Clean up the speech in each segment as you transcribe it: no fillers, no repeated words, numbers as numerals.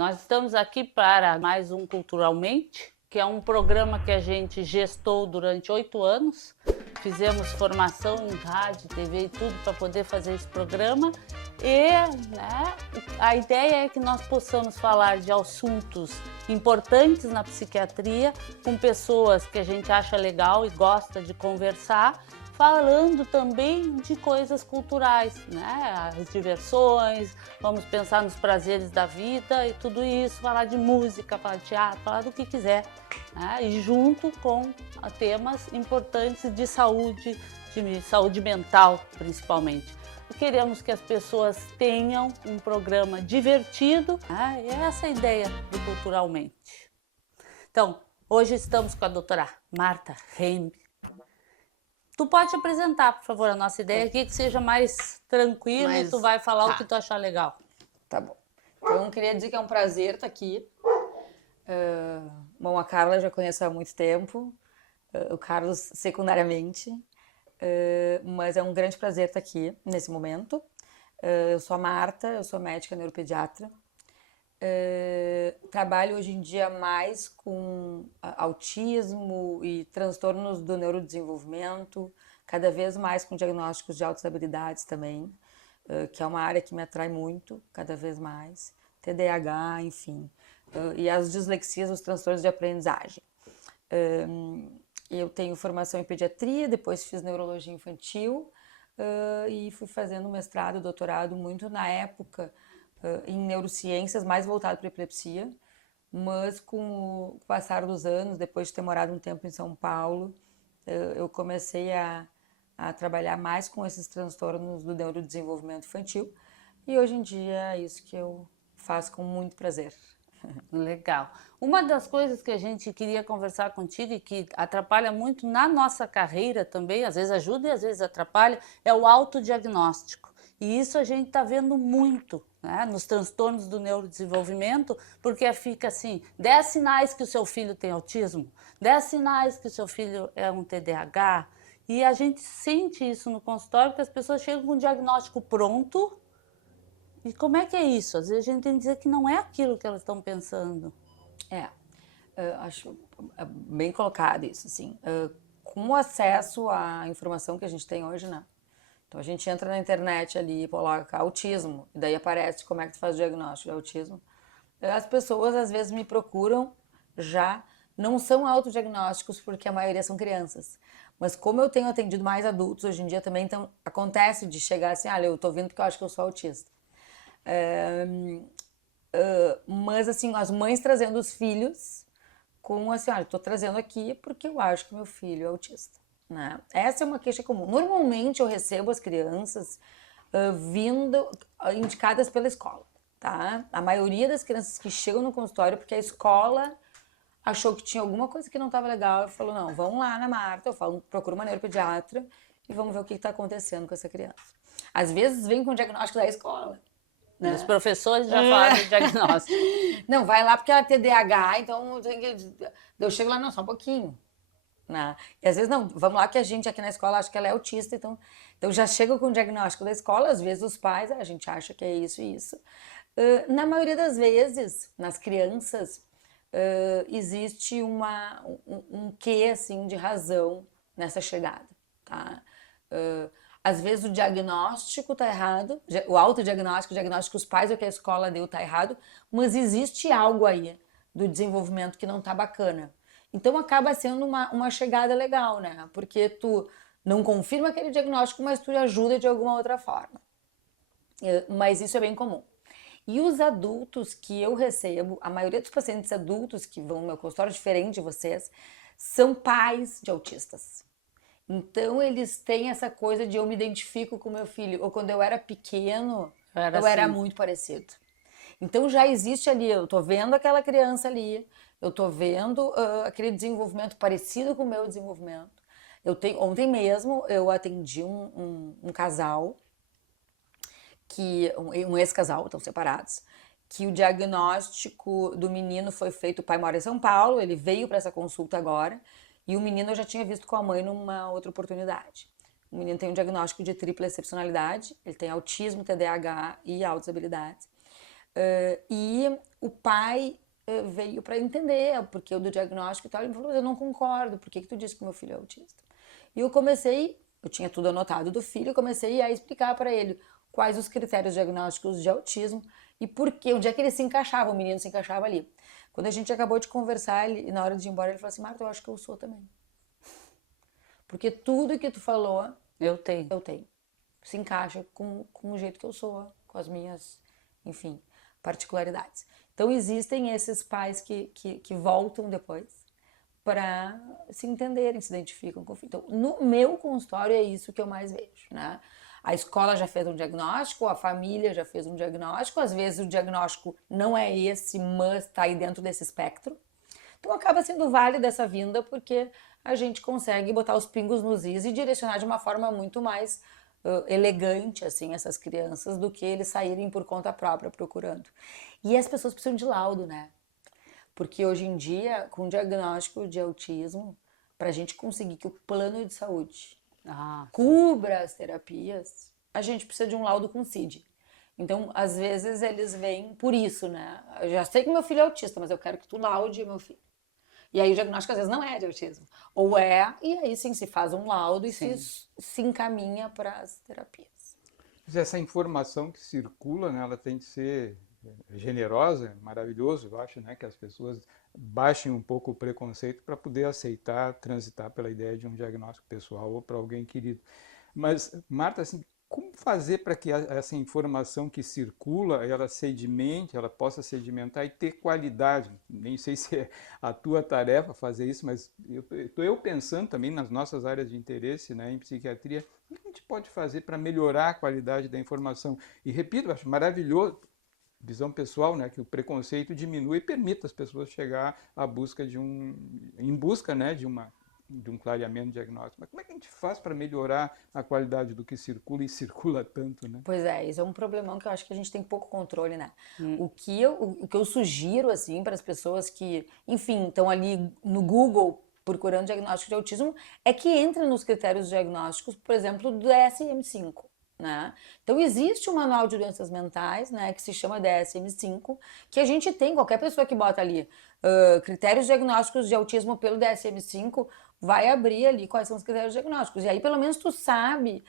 Nós estamos aqui para mais um Culturalmente, que é um programa que a gente gestou durante 8 anos. Fizemos formação em rádio, TV e tudo para poder fazer esse programa. E a ideia é que nós possamos falar de assuntos importantes na psiquiatria com pessoas que a gente acha legal e gosta de conversar, falando também de coisas culturais, as diversões, vamos pensar nos prazeres da vida e tudo isso, falar de música, falar de teatro, falar do que quiser, e junto com temas importantes de saúde mental, principalmente. Queremos que as pessoas tenham um programa divertido, e essa é a ideia do Culturalmente. Então, hoje estamos com a doutora Marta Rembe. Tu pode apresentar, por favor, a nossa ideia aqui, que seja mais tranquilo e tu vai falar o que tu achar legal. Tá bom. Então, eu queria dizer que é um prazer estar aqui. Bom, a Carla eu já conheço há muito tempo, o Carlos secundariamente, mas é um grande prazer estar aqui nesse momento. Eu sou a Marta, eu sou médica neuropediatra. Trabalho hoje em dia mais com autismo e transtornos do neurodesenvolvimento, cada vez mais com diagnósticos de altas habilidades também, que é uma área que me atrai muito, cada vez mais, TDAH, enfim, e as dislexias, os transtornos de aprendizagem. Eu tenho formação em pediatria, depois fiz neurologia infantil e fui fazendo mestrado, doutorado muito na época em neurociências, mais voltado para epilepsia, mas com o passar dos anos, depois de ter morado um tempo em São Paulo, eu comecei a trabalhar mais com esses transtornos do neurodesenvolvimento infantil e hoje em dia é isso que eu faço com muito prazer. Legal. Uma das coisas que a gente queria conversar contigo e que atrapalha muito na nossa carreira também, às vezes ajuda e às vezes atrapalha, é o autodiagnóstico. E isso a gente está vendo muito, nos transtornos do neurodesenvolvimento, porque fica assim, 10 sinais que o seu filho tem autismo, 10 sinais que o seu filho é um TDAH, e a gente sente isso no consultório, porque as pessoas chegam com um diagnóstico pronto. E como é que é isso? Às vezes a gente tem que dizer que não é aquilo que elas estão pensando. Acho bem colocado isso, assim. Com o acesso à informação que a gente tem hoje, né? Então a gente entra na internet ali e coloca autismo, e daí aparece como é que tu faz o diagnóstico de autismo. As pessoas às vezes me procuram já, não são autodiagnósticos porque a maioria são crianças. Mas como eu tenho atendido mais adultos hoje em dia também, então acontece de chegar assim, eu tô vindo porque eu acho que eu sou autista. Mas assim, as mães trazendo os filhos com assim, tô trazendo aqui porque eu acho que meu filho é autista. Essa é uma queixa comum. Normalmente eu recebo as crianças vindo indicadas pela escola, tá? A maioria das crianças que chegam no consultório porque a escola achou que tinha alguma coisa que não estava legal e falou, não, vamos lá na Marta, eu falo, procura uma neuropediatra e vamos ver o que está acontecendo com essa criança. Às vezes vem com o diagnóstico da escola. Os professores já fazem o diagnóstico. Não, vai lá porque ela é TDAH, então eu chego lá, não, só um pouquinho. E às vezes, não, vamos lá que a gente aqui na escola acha que ela é autista, então já chega com o diagnóstico da escola, às vezes os pais, a gente acha que é isso e isso. Na maioria das vezes, nas crianças, existe um quê, assim, de razão nessa chegada, tá? Às vezes o diagnóstico tá errado, o autodiagnóstico, o diagnóstico que os pais ou que a escola deu tá errado, mas existe algo aí do desenvolvimento que não tá bacana. Então acaba sendo uma chegada legal, né? Porque tu não confirma aquele diagnóstico, mas tu ajuda de alguma outra forma. Mas isso é bem comum. E os adultos que eu recebo, a maioria dos pacientes adultos que vão no meu consultório, diferente de vocês, são pais de autistas. Então eles têm essa coisa de eu me identifico com meu filho, ou quando eu era pequeno, eu era muito parecido. Então já existe ali, eu tô vendo aquela criança ali, eu tô vendo aquele desenvolvimento parecido com o meu desenvolvimento. Ontem mesmo eu atendi um casal, um ex-casal, estão separados, que o diagnóstico do menino foi feito, o pai mora em São Paulo, ele veio para essa consulta agora, e o menino eu já tinha visto com a mãe numa outra oportunidade. O menino tem um diagnóstico de tripla excepcionalidade, ele tem autismo, TDAH e altas habilidades. E o pai veio para entender porque o do diagnóstico e tal, ele falou, eu não concordo, por que tu disse que meu filho é autista? E eu tinha tudo anotado do filho, eu comecei a explicar para ele quais os critérios diagnósticos de autismo e por que, onde é que ele se encaixava, o menino se encaixava ali. Quando a gente acabou de conversar, e na hora de ir embora, ele falou assim, Marta, eu acho que eu sou também. Porque tudo que tu falou, Eu tenho. eu tenho. Se encaixa com o jeito que eu sou, com as minhas, enfim, particularidades. Então existem esses pais que voltam depois para se entenderem, se identificam com o filho. Então, no meu consultório é isso que eu mais vejo, né? A escola já fez um diagnóstico, a família já fez um diagnóstico, às vezes o diagnóstico não é esse, mas está aí dentro desse espectro. Então acaba sendo válida essa vinda porque a gente consegue botar os pingos nos is e direcionar de uma forma muito mais elegante assim essas crianças do que eles saírem por conta própria procurando. E as pessoas precisam de laudo, né? Porque hoje em dia, com o diagnóstico de autismo, para a gente conseguir que o plano de saúde cubra as terapias, a gente precisa de um laudo com CID. Então, às vezes, eles vêm por isso, né? Eu já sei que meu filho é autista, mas eu quero que tu laude meu filho. E aí o diagnóstico às vezes não é de autismo. Ou é, e aí sim se faz um laudo e se encaminha para as terapias. Mas essa informação que circula, né, ela tem que ser generosa, maravilhoso, eu acho, né, que as pessoas baixem um pouco o preconceito para poder aceitar, transitar pela ideia de um diagnóstico pessoal ou para alguém querido. Mas, Marta, assim, como fazer para que essa informação que circula, ela sedimente, ela possa sedimentar e ter qualidade? Nem sei se é a tua tarefa fazer isso, mas estou pensando também nas nossas áreas de interesse, né, em psiquiatria, o que a gente pode fazer para melhorar a qualidade da informação? E repito, acho maravilhoso, visão pessoal, né, que o preconceito diminui e permita as pessoas chegar à busca em busca, né, de um clareamento diagnóstico. Mas como é que a gente faz para melhorar a qualidade do que circula e circula tanto, né? Pois é, isso é um problemão que eu acho que a gente tem pouco controle, né? O que eu sugiro, assim, para as pessoas que, enfim, estão ali no Google procurando diagnóstico de autismo, é que entrem nos critérios diagnósticos, por exemplo, do DSM-5. Né? Então existe um manual de doenças mentais, né, que se chama DSM-5, que a gente tem, qualquer pessoa que bota ali critérios diagnósticos de autismo pelo DSM-5 vai abrir ali quais são os critérios diagnósticos. E aí pelo menos tu sabe,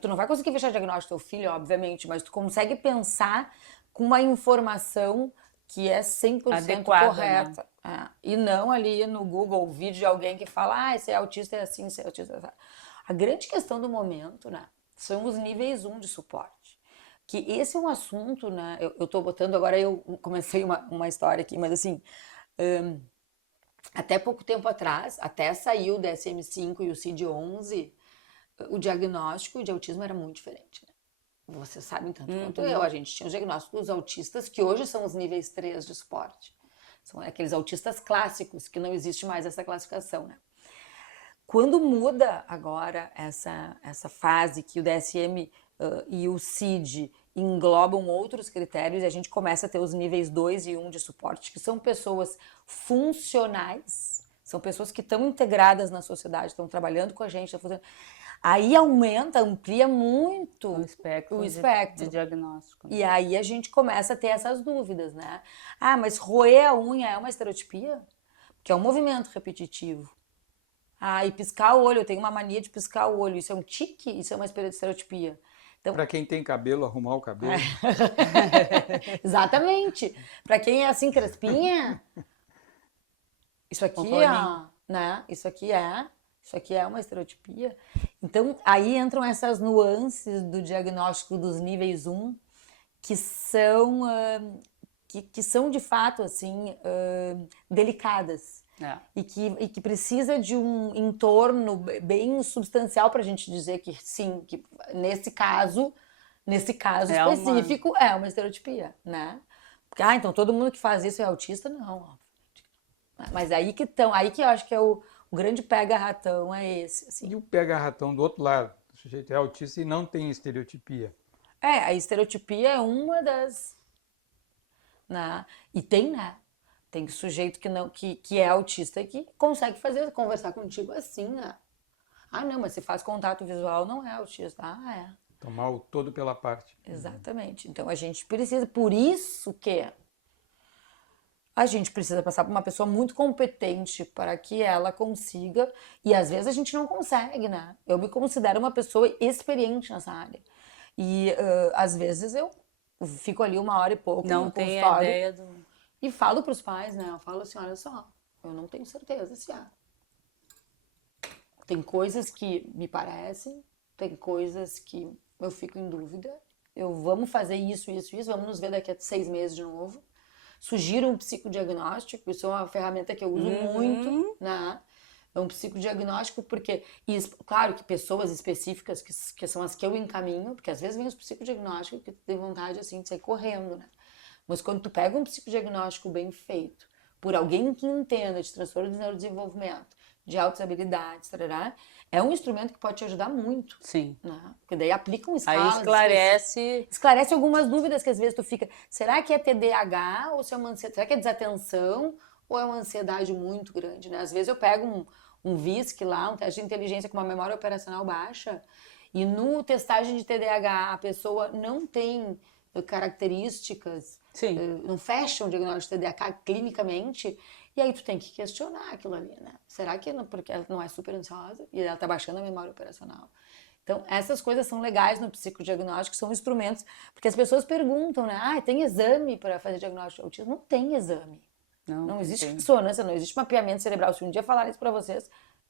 tu não vai conseguir fechar diagnóstico do teu filho, obviamente, mas tu consegue pensar com uma informação que é 100% adequada, correta. Né? E não ali no Google, o vídeo de alguém que fala, esse é autista é assim, esse é autista é assim. A grande questão do momento, né, são os níveis 1 de suporte. Que esse é um assunto, né? Eu tô botando agora, eu comecei uma história aqui, mas assim, até pouco tempo atrás, até sair o DSM-5 e o CID-11, o diagnóstico de autismo era muito diferente, né? Vocês sabem tanto quanto eu, a gente tinha os diagnósticos dos autistas, que hoje são os níveis 3 de suporte. São aqueles autistas clássicos, que não existe mais essa classificação, né? Quando muda agora essa fase que o DSM e o CID englobam outros critérios e a gente começa a ter os níveis 2 e 1 de suporte, que são pessoas funcionais, são pessoas que estão integradas na sociedade, estão trabalhando com a gente, aí aumenta, amplia muito o espectro de diagnóstico. E aí a gente começa a ter essas dúvidas, né? Mas roer a unha é uma estereotipia? Que é um movimento repetitivo. E piscar o olho, eu tenho uma mania de piscar o olho. Isso é um tique? Isso é uma estereotipia? Então, para quem tem cabelo, arrumar o cabelo. Exatamente. Para quem é assim, crespinha, isso aqui, né? Isso aqui é uma estereotipia. Então, aí entram essas nuances do diagnóstico dos níveis 1, que são, que são de fato, assim, delicadas. E que precisa de um entorno bem substancial para a gente dizer que sim, que nesse caso específico é uma estereotipia, né? Porque, então todo mundo que faz isso é autista? Não, mas aí que eu acho que é o grande pega-ratão é esse. Assim. E o pega-ratão do outro lado? O sujeito é autista e não tem estereotipia. A estereotipia é uma das... Né? E tem, né? Tem sujeito que é autista e que consegue conversar contigo assim, né? Não, mas se faz contato visual não é autista. É. Tomar o todo pela parte. Exatamente. Então a gente precisa, por isso que a gente precisa passar por uma pessoa muito competente para que ela consiga, e às vezes a gente não consegue, né? Eu me considero uma pessoa experiente nessa área. E às vezes eu fico ali 1 hora e pouco Não no tem a consultório ideia do... e falo para os pais, né? Eu falo assim, olha só, eu não tenho certeza se há. Tem coisas que me parecem, tem coisas que eu fico em dúvida. Vamos fazer isso, vamos nos ver daqui a 6 meses de novo. Sugiro um psicodiagnóstico, isso é uma ferramenta que eu uso muito, né? É um psicodiagnóstico porque, claro que pessoas específicas, que são as que eu encaminho, porque às vezes vem os psicodiagnósticos que tu tem vontade, assim, de sair correndo, né? Mas quando tu pega um psicodiagnóstico bem feito, por alguém que entenda de transtorno de neurodesenvolvimento, de altas habilidades, tarará, é um instrumento que pode te ajudar muito. Sim. Né? Porque daí aplica um Aí escala. Esclarece algumas dúvidas que às vezes tu fica, será que é TDAH ou se é uma ansiedade, será que é desatenção ou é uma ansiedade muito grande, né? Às vezes eu pego um VISC lá, um teste de inteligência com uma memória operacional baixa, e no testagem de TDAH a pessoa não tem características, não fecha um diagnóstico de TDAH clinicamente, e aí tu tem que questionar aquilo ali, né? Será que porque ela não é super ansiosa e ela tá baixando a memória operacional? Então, essas coisas são legais no psicodiagnóstico, são instrumentos, porque as pessoas perguntam, né? Ah, tem exame para fazer diagnóstico de autismo? Não tem exame. Não existe ressonância, não existe mapeamento cerebral. Se um dia falar isso para vocês,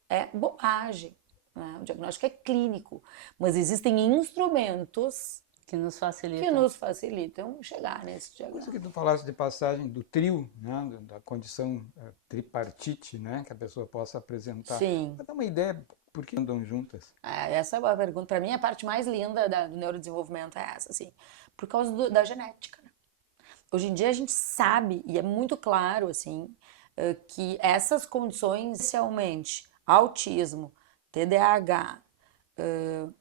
é bobagem. Né? O diagnóstico é clínico, mas existem instrumentos que nos facilitam chegar nesse diagnóstico. Isso que tu falaste de passagem do trio, né, da condição tripartite, né, que a pessoa possa apresentar. Sim. Para dar uma ideia, por que andam juntas? Essa é uma pergunta. Para mim, a parte mais linda do neurodesenvolvimento é essa, assim, por causa da genética. Né? Hoje em dia a gente sabe, e é muito claro, assim, que essas condições, especialmente autismo, TDAH,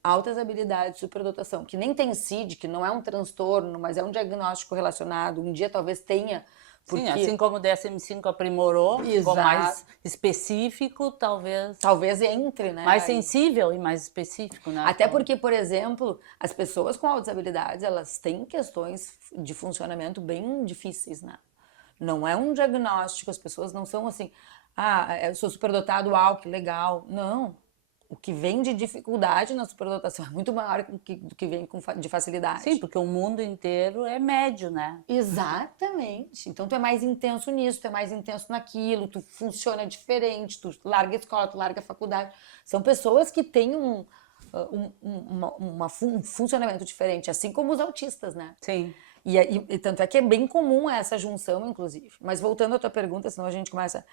altas habilidades, superdotação, que nem tem CID, que não é um transtorno, mas é um diagnóstico relacionado, um dia talvez tenha. Porque... Sim, assim como o DSM-5 aprimorou, ficou mais específico, talvez entre, né? Mais sensível e mais específico, né? Até porque, por exemplo, as pessoas com altas habilidades, elas têm questões de funcionamento bem difíceis, né? Não é um diagnóstico, as pessoas não são assim, eu sou superdotado, que legal. Não. O que vem de dificuldade na superdotação é muito maior do que vem de facilidade. Sim, porque o mundo inteiro é médio, né? Exatamente. Então tu é mais intenso nisso, tu é mais intenso naquilo, tu funciona diferente, tu larga a escola, tu larga a faculdade. São pessoas que têm um funcionamento diferente, assim como os autistas, né? Sim. E tanto é que é bem comum essa junção, inclusive. Mas voltando à tua pergunta, senão a gente começa...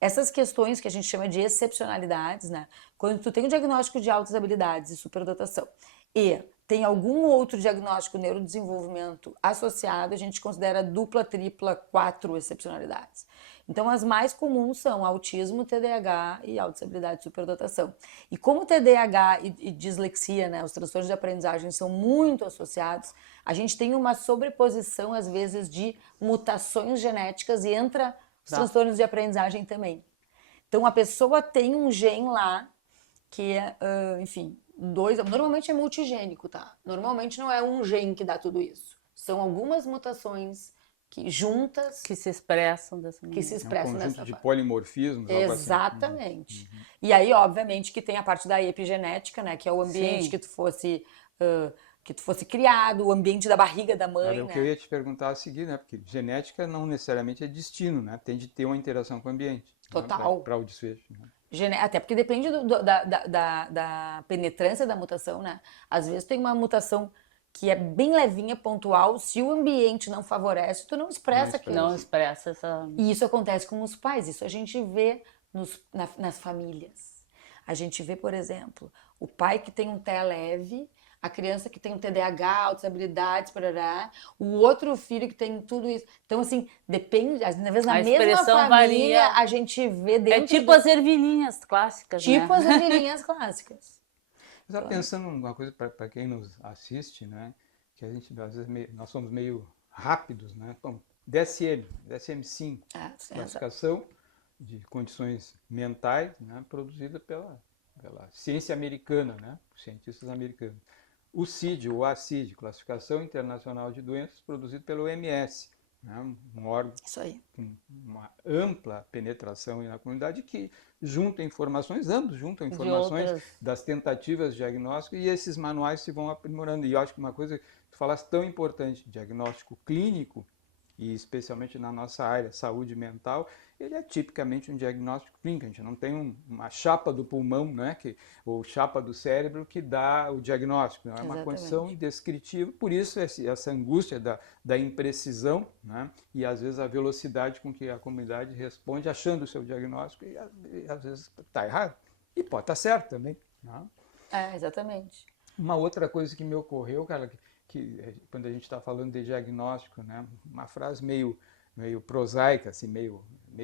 essas questões que a gente chama de excepcionalidades, né? Quando tu tem um diagnóstico de altas habilidades e superdotação e tem algum outro diagnóstico neurodesenvolvimento associado, a gente considera dupla, tripla, 4 excepcionalidades. Então, as mais comuns são autismo, TDAH e altas habilidades e superdotação. E como TDAH e dislexia, né, os transtornos de aprendizagem são muito associados, a gente tem uma sobreposição, às vezes, de mutações genéticas e entra os transtornos de aprendizagem também. Então, a pessoa tem um gene lá que é, enfim, normalmente é multigênico, tá? Normalmente não é um gene que dá tudo isso. São algumas mutações que juntas... Que se expressam dessa maneira. Que se expressam dessa conjunto de polimorfismos. Exatamente. Assim. E aí, obviamente, que tem a parte da epigenética, né? Que é o ambiente que tu fosse criado, o ambiente da barriga da mãe, Era o que eu ia te perguntar a seguir, né? Porque genética não necessariamente é destino, né? Tem de ter uma interação com o ambiente. Total. Né? Para o desfecho. Né? Até porque depende da penetrância da mutação, né? Às vezes tem uma mutação que é bem levinha, pontual, se o ambiente não favorece, tu não expressa aquilo. Não expressa essa... E isso acontece com os pais, isso a gente vê nas famílias. A gente vê, por exemplo, o pai que tem um TEA leve, a criança que tem um TDAH, altas habilidades, parará, o outro filho que tem tudo isso. Então, assim, depende, às vezes na mesma família, varia. A gente vê dentro... É tipo as ervilhinhas clássicas, tipo né? as ervilhinhas clássicas. Estava pensando uma coisa para quem nos assiste, né? Que a gente, às vezes, nós somos meio rápidos, né? Bom, DSM-5, classificação de condições mentais, né? Produzida pela ciência americana, né? Cientistas americanos. O CID, o ACID, Classificação Internacional de Doenças, produzido pelo OMS, né? Um órgão Isso aí. com uma ampla penetração na comunidade que junta informações, ambos juntam De informações outras. das tentativas de diagnóstico e esses manuais se vão aprimorando. E eu acho que uma coisa que tu falaste tão importante, diagnóstico clínico, e especialmente na nossa área, saúde mental, ele é tipicamente um diagnóstico clínico. A gente não tem uma chapa do pulmão, né, ou chapa do cérebro que dá o diagnóstico. Não é uma condição descritiva, por isso essa angústia da imprecisão, né, e às vezes a velocidade com que a comunidade responde achando o seu diagnóstico e às vezes está errado. E pode estar certo também. Né? Exatamente. Uma outra coisa que me ocorreu, cara, que quando a gente está falando de diagnóstico, né, uma frase meio prosaica, assim, meio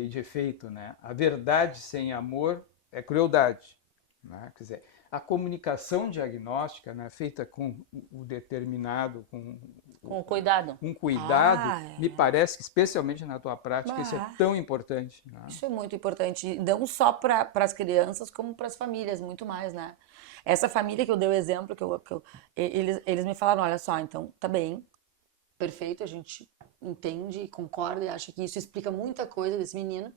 de efeito, né? A verdade sem amor é crueldade, né? Quer dizer, a comunicação diagnóstica, né, feita com o determinado, Com cuidado. com cuidado, me parece que, especialmente na tua prática, isso é tão importante. Né? Isso é muito importante, não só para as crianças, como para as famílias, muito mais, né? Essa família que eu dei o exemplo, eles me falaram, olha só, então, tá bem, perfeito, a gente entende e concorda e acha que isso explica muita coisa desse menino.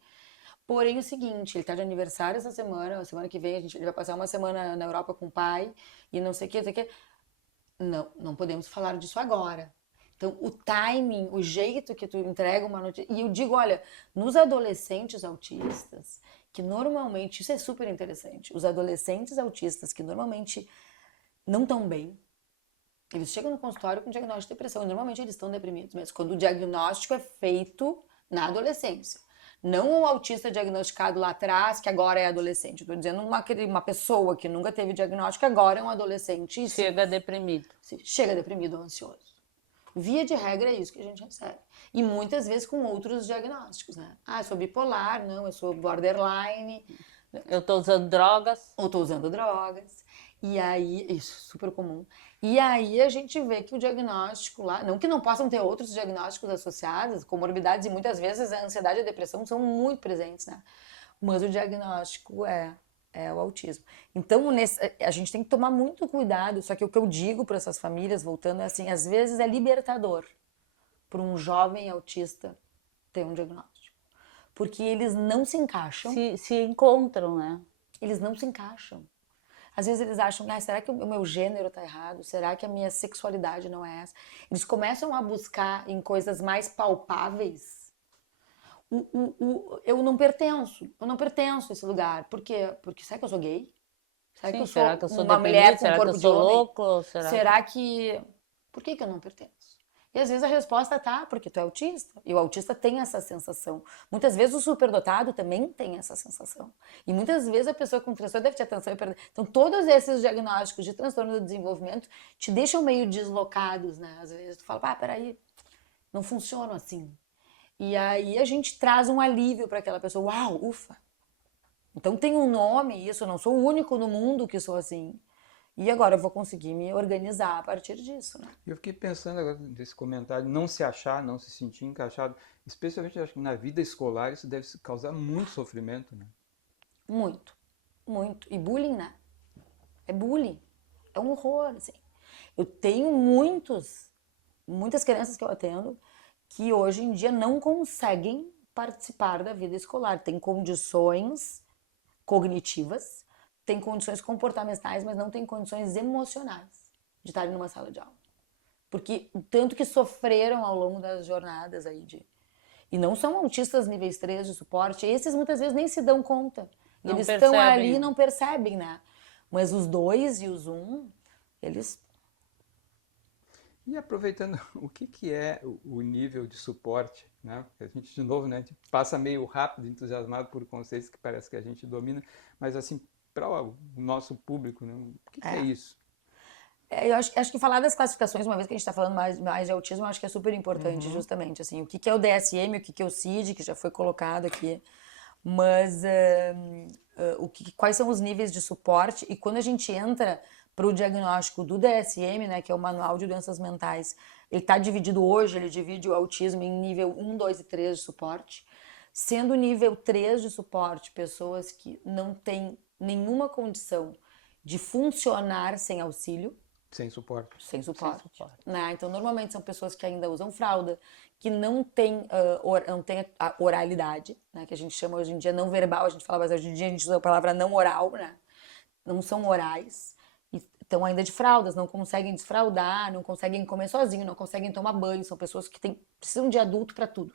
Porém, o seguinte, ele tá de aniversário essa semana, a semana que vem ele vai passar uma semana na Europa com o pai e não sei o que, não sei o que. Não podemos falar disso agora. Então, o timing, o jeito que tu entrega uma notícia... E eu digo, olha, nos adolescentes autistas, que normalmente... Isso é super interessante. Os adolescentes autistas que normalmente não estão bem, eles chegam no consultório com diagnóstico de depressão. E normalmente eles estão deprimidos mesmo. Quando o diagnóstico é feito na adolescência. Não o autista diagnosticado lá atrás, que agora é adolescente. Estou dizendo uma pessoa que nunca teve diagnóstico, agora é um adolescente. Chega deprimido. Chega deprimido ou ansioso. Via de regra é isso que a gente recebe. E muitas vezes com outros diagnósticos, né? Eu sou bipolar, não, eu sou borderline. Eu tô usando drogas. Ou tô usando drogas. E aí, isso é super comum. E aí a gente vê que o diagnóstico lá, não que não possam ter outros diagnósticos associados, comorbidades, e muitas vezes a ansiedade e a depressão são muito presentes, né? Mas o diagnóstico é o autismo. Então, a gente tem que tomar muito cuidado, só que o que eu digo para essas famílias, voltando, é assim, às vezes é libertador para um jovem autista ter um diagnóstico. Porque eles não se encaixam. Se encontram, né? Eles não se encaixam. Às vezes eles acham, será que o meu gênero tá errado? Será que a minha sexualidade não é essa? Eles começam a buscar em coisas mais palpáveis. Eu não pertenço a esse lugar. Por quê? Porque será que eu sou gay? Será que eu sou uma mulher com corpo de homem? Louco? Será que... Por que eu não pertenço? E às vezes a resposta tá, porque tu é autista. E o autista tem essa sensação. Muitas vezes o superdotado também tem essa sensação. E muitas vezes a pessoa com transtorno de déficit de atenção e hiperatividade. Então todos esses diagnósticos de transtorno do desenvolvimento te deixam meio deslocados, né? Às vezes tu fala, peraí, não funciona assim. E aí a gente traz um alívio para aquela pessoa. Uau, ufa! Então tem um nome, isso, eu não sou o único no mundo que sou assim. E agora eu vou conseguir me organizar a partir disso, né? Eu fiquei pensando agora nesse comentário, não se achar, não se sentir encaixado, especialmente acho que na vida escolar isso deve causar muito sofrimento, né? Muito, muito. E bullying, né? É bullying. É um horror, assim. Eu tenho muitas crianças que eu atendo que hoje em dia não conseguem participar da vida escolar. Tem condições cognitivas, tem condições comportamentais, mas não tem condições emocionais de estarem numa sala de aula. Porque tanto que sofreram ao longo das jornadas aí E não são autistas níveis 3 de suporte, esses muitas vezes nem se dão conta. Eles estão ali e não percebem, né? Mas os 2 e os 1, eles... E aproveitando, o que é o nível de suporte, né? Porque a gente, de novo, né, a gente passa meio rápido, entusiasmado por conceitos que parece que a gente domina, mas assim, para o nosso público, né, o que é isso? Eu acho que falar das classificações, uma vez que a gente está falando mais de autismo, eu acho que é super importante, justamente, assim, o que é o DSM, o que é o CID, que já foi colocado aqui, mas quais são os níveis de suporte, e quando a gente entra para o diagnóstico do DSM, né, que é o Manual de Doenças Mentais, ele está dividido hoje, ele divide o autismo em nível 1, 2 e 3 de suporte, sendo nível 3 de suporte pessoas que não têm nenhuma condição de funcionar sem auxílio. Sem suporte. Sem suporte. Né? Então, normalmente são pessoas que ainda usam fralda, que não tem, não tem a oralidade, né? Que a gente chama hoje em dia não verbal, a gente fala, mas hoje em dia a gente usa a palavra não oral, né? Não são orais, e estão ainda de fraldas, não conseguem desfraldar, não conseguem comer sozinho, não conseguem tomar banho, são pessoas que precisam de adulto para tudo,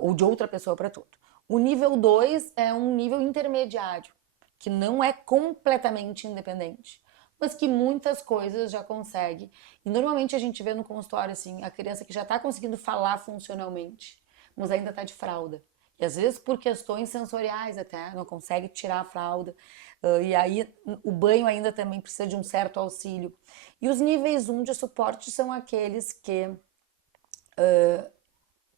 ou de outra pessoa para tudo. O nível 2 é um nível intermediário, que não é completamente independente, mas que muitas coisas já consegue. E normalmente a gente vê no consultório assim, a criança que já está conseguindo falar funcionalmente, mas ainda está de fralda. E às vezes por questões sensoriais até, não consegue tirar a fralda. E aí o banho ainda também precisa de um certo auxílio. E os níveis 1 de suporte são aqueles que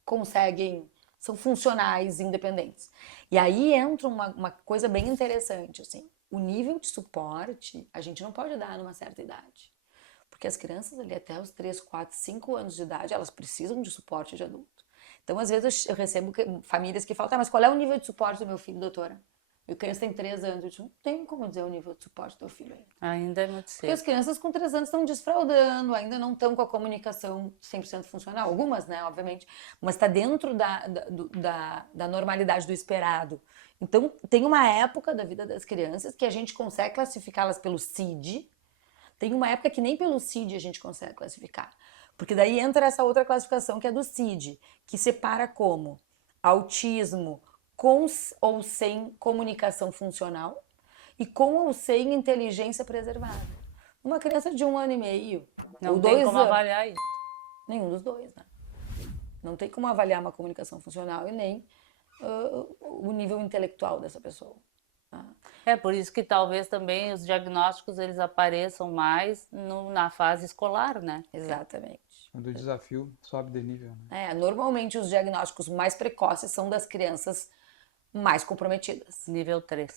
conseguem, são funcionais, independentes. E aí entra uma coisa bem interessante, assim. O nível de suporte a gente não pode dar numa certa idade. Porque as crianças ali até os 3, 4, 5 anos de idade, elas precisam de suporte de adulto. Então, às vezes, eu recebo famílias que falam, tá, mas qual é o nível de suporte do meu filho, doutora? E a criança tem 3 anos. Eu digo, não tem como dizer o nível de suporte do teu filho ainda. Ainda é muito cedo. Porque as crianças com 3 anos estão desfraldando, ainda não estão com a comunicação 100% funcional. Algumas, né, obviamente. Mas está dentro da normalidade do esperado. Então, tem uma época da vida das crianças que a gente consegue classificá-las pelo CID. Tem uma época que nem pelo CID a gente consegue classificar. Porque daí entra essa outra classificação que é do CID, que separa como autismo com ou sem comunicação funcional e com ou sem inteligência preservada. Uma criança de 1 ano e meio Não ou tem 2 como anos, avaliar isso. nenhum dos dois, né? Não tem como avaliar uma comunicação funcional e nem o nível intelectual dessa pessoa. Tá? É por isso que talvez também os diagnósticos eles apareçam mais na fase escolar, né? Exatamente. Quando o desafio sobe de nível, né? Normalmente os diagnósticos mais precoces são das crianças mais comprometidas. Nível 3.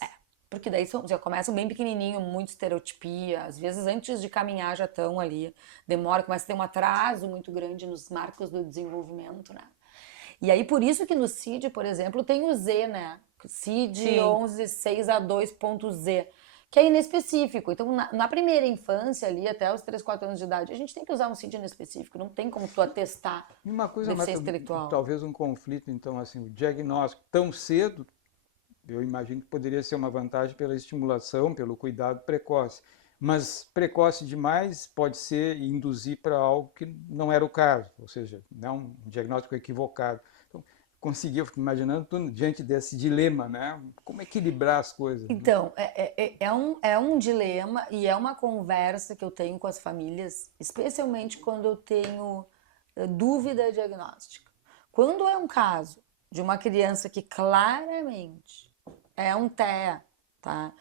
Porque daí já começam bem pequenininho, muita estereotipia, às vezes antes de caminhar já estão ali, demora, começa a ter um atraso muito grande nos marcos do desenvolvimento, né? E aí por isso que no CID, por exemplo, tem o Z, né? CID Sim. 11.6A2.Z, que é inespecífico. Então, na primeira infância ali, até os 3, 4 anos de idade, a gente tem que usar um CID inespecífico, não tem como tu atestar E uma coisa, deficiência intelectual. talvez um conflito, então, assim, o diagnóstico tão cedo, eu imagino que poderia ser uma vantagem pela estimulação, pelo cuidado precoce. Mas precoce demais pode ser induzir para algo que não era o caso, ou seja, não um diagnóstico equivocado. Então, eu fico imaginando tu, diante desse dilema, né? Como equilibrar as coisas? Né? Então, é um dilema e é uma conversa que eu tenho com as famílias, especialmente quando eu tenho dúvida diagnóstica. Quando é um caso de uma criança que claramente é um TEA, tá?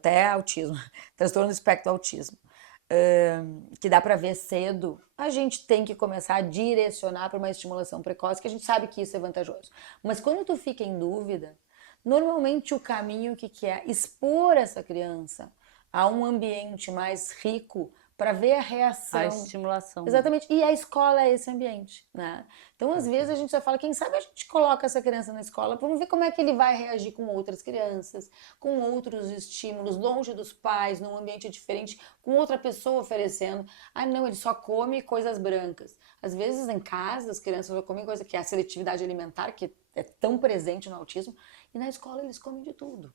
TEA autismo, transtorno do espectro do autismo, que dá para ver cedo, a gente tem que começar a direcionar para uma estimulação precoce, que a gente sabe que isso é vantajoso. Mas quando tu fica em dúvida, normalmente o caminho que é expor essa criança a um ambiente mais rico para ver a reação. A estimulação. Exatamente. E a escola é esse ambiente, né? Então, às vezes, a gente já fala, quem sabe a gente coloca essa criança na escola, vamos ver como é que ele vai reagir com outras crianças, com outros estímulos, longe dos pais, num ambiente diferente, com outra pessoa oferecendo. Ah, não, ele só come coisas brancas. Às vezes, em casa, as crianças só comem coisa que é a seletividade alimentar, que é tão presente no autismo, e na escola eles comem de tudo.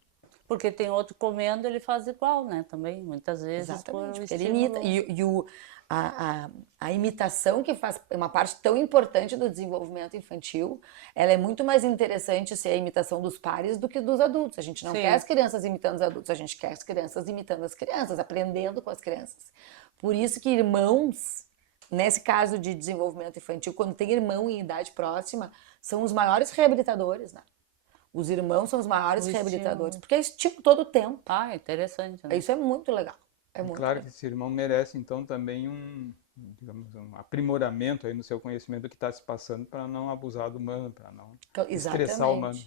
Porque tem outro comendo, ele faz igual, né? Também, muitas vezes. Exatamente, por ele estímulo. imita. A imitação, que faz uma parte tão importante do desenvolvimento infantil, ela é muito mais interessante ser a imitação dos pares do que dos adultos. A gente não Sim. quer as crianças imitando os adultos, a gente quer as crianças imitando as crianças, aprendendo com as crianças. Por isso que irmãos, nesse caso de desenvolvimento infantil, quando tem irmão em idade próxima, são os maiores reabilitadores, né? Os irmãos são os maiores reabilitadores, porque é estímulo todo o tempo. Ah, é interessante. Né? Isso é muito legal. É muito claro legal. que esse irmão merece, então, também digamos, um aprimoramento aí no seu conhecimento do que está se passando para não abusar do humano, para não estressar o humano.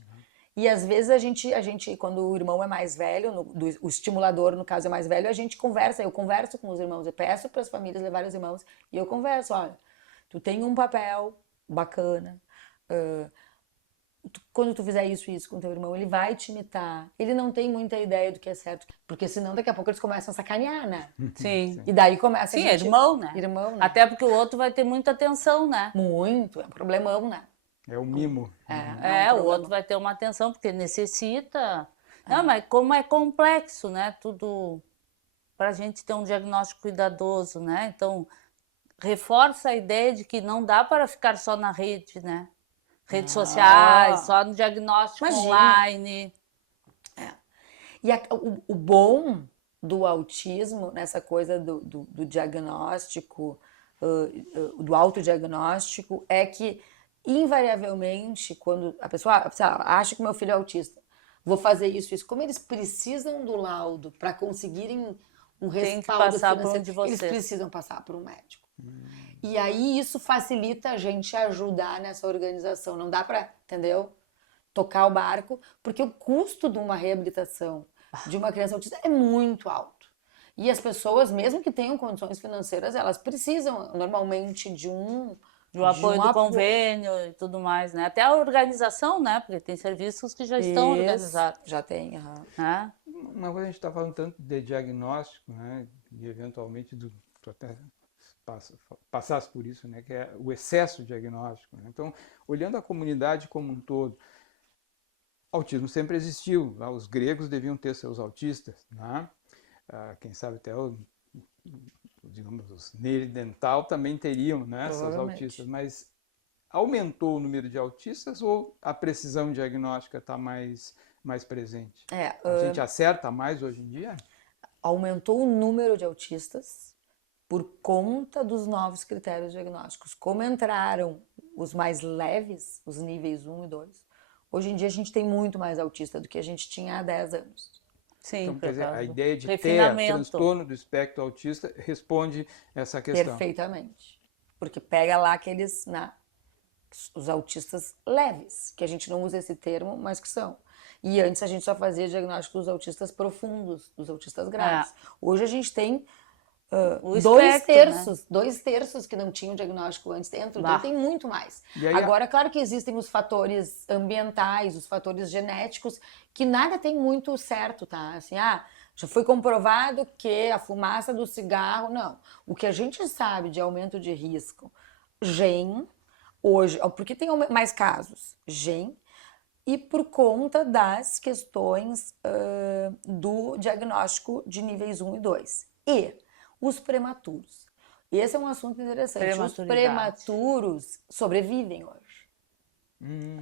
E às vezes a gente, quando o irmão é mais velho, o estimulador, no caso, é mais velho, a gente conversa, eu converso com os irmãos, eu peço para as famílias levarem os irmãos e eu converso, olha, tu tem um papel bacana, quando tu fizer isso e isso com teu irmão, ele vai te imitar. Ele não tem muita ideia do que é certo, porque senão daqui a pouco eles começam a sacanear, né? Sim. E daí começa Sim, a gente... irmão, né? Irmão, né? Até porque o outro vai ter muita atenção, né? Muito, é um problemão, né? É o mimo. É, o outro vai ter uma atenção, porque necessita. Não, mas como é complexo, né? Tudo para a gente ter um diagnóstico cuidadoso, né? Então, reforça a ideia de que não dá para ficar só na rede, né? Redes sociais, só no diagnóstico online. E o bom do autismo, nessa coisa do diagnóstico, do autodiagnóstico, é que, invariavelmente, quando a pessoa acha que meu filho é autista, vou fazer isso, como eles precisam do laudo para conseguirem um respaldo financeiro, eles precisam passar por um médico. E aí isso facilita a gente ajudar nessa organização. Não dá para, entendeu? Tocar o barco, porque o custo de uma reabilitação de uma criança autista é muito alto. E as pessoas, mesmo que tenham condições financeiras, elas precisam normalmente de o apoio do convênio e tudo mais, né? Até a organização, né? Porque tem serviços que já estão organizados. Já tem, Uma coisa a gente está falando tanto de diagnóstico, né? E eventualmente tu até passasse por isso, né? Que é o excesso de diagnóstico. Né? Então, olhando a comunidade como um todo, autismo sempre existiu. Os gregos deviam ter seus autistas, né? Quem sabe até digamos, os Neandertal também teriam, né, seus autistas, mas aumentou o número de autistas ou a precisão diagnóstica está mais presente? A gente acerta mais hoje em dia? Aumentou o número de autistas por conta dos novos critérios diagnósticos. Como entraram os mais leves, os níveis 1 e 2, hoje em dia a gente tem muito mais autista do que a gente tinha há 10 anos. Sim, então, quer dizer, a ideia de ter transtorno do espectro autista responde essa questão. Perfeitamente. Porque pega lá aqueles, os autistas leves, que a gente não usa esse termo, mas que são. E antes a gente só fazia diagnóstico dos autistas profundos, dos autistas graves. Hoje a gente tem dois terços que não tinham diagnóstico antes dentro, então tem muito mais. Agora, claro que existem os fatores ambientais, os fatores genéticos, que nada tem muito certo, tá? Assim, já foi comprovado que a fumaça do cigarro, não. O que a gente sabe de aumento de risco, hoje, porque tem mais casos, e por conta das questões do diagnóstico de níveis 1 e 2. E os prematuros. Esse é um assunto interessante. Os prematuros sobrevivem hoje.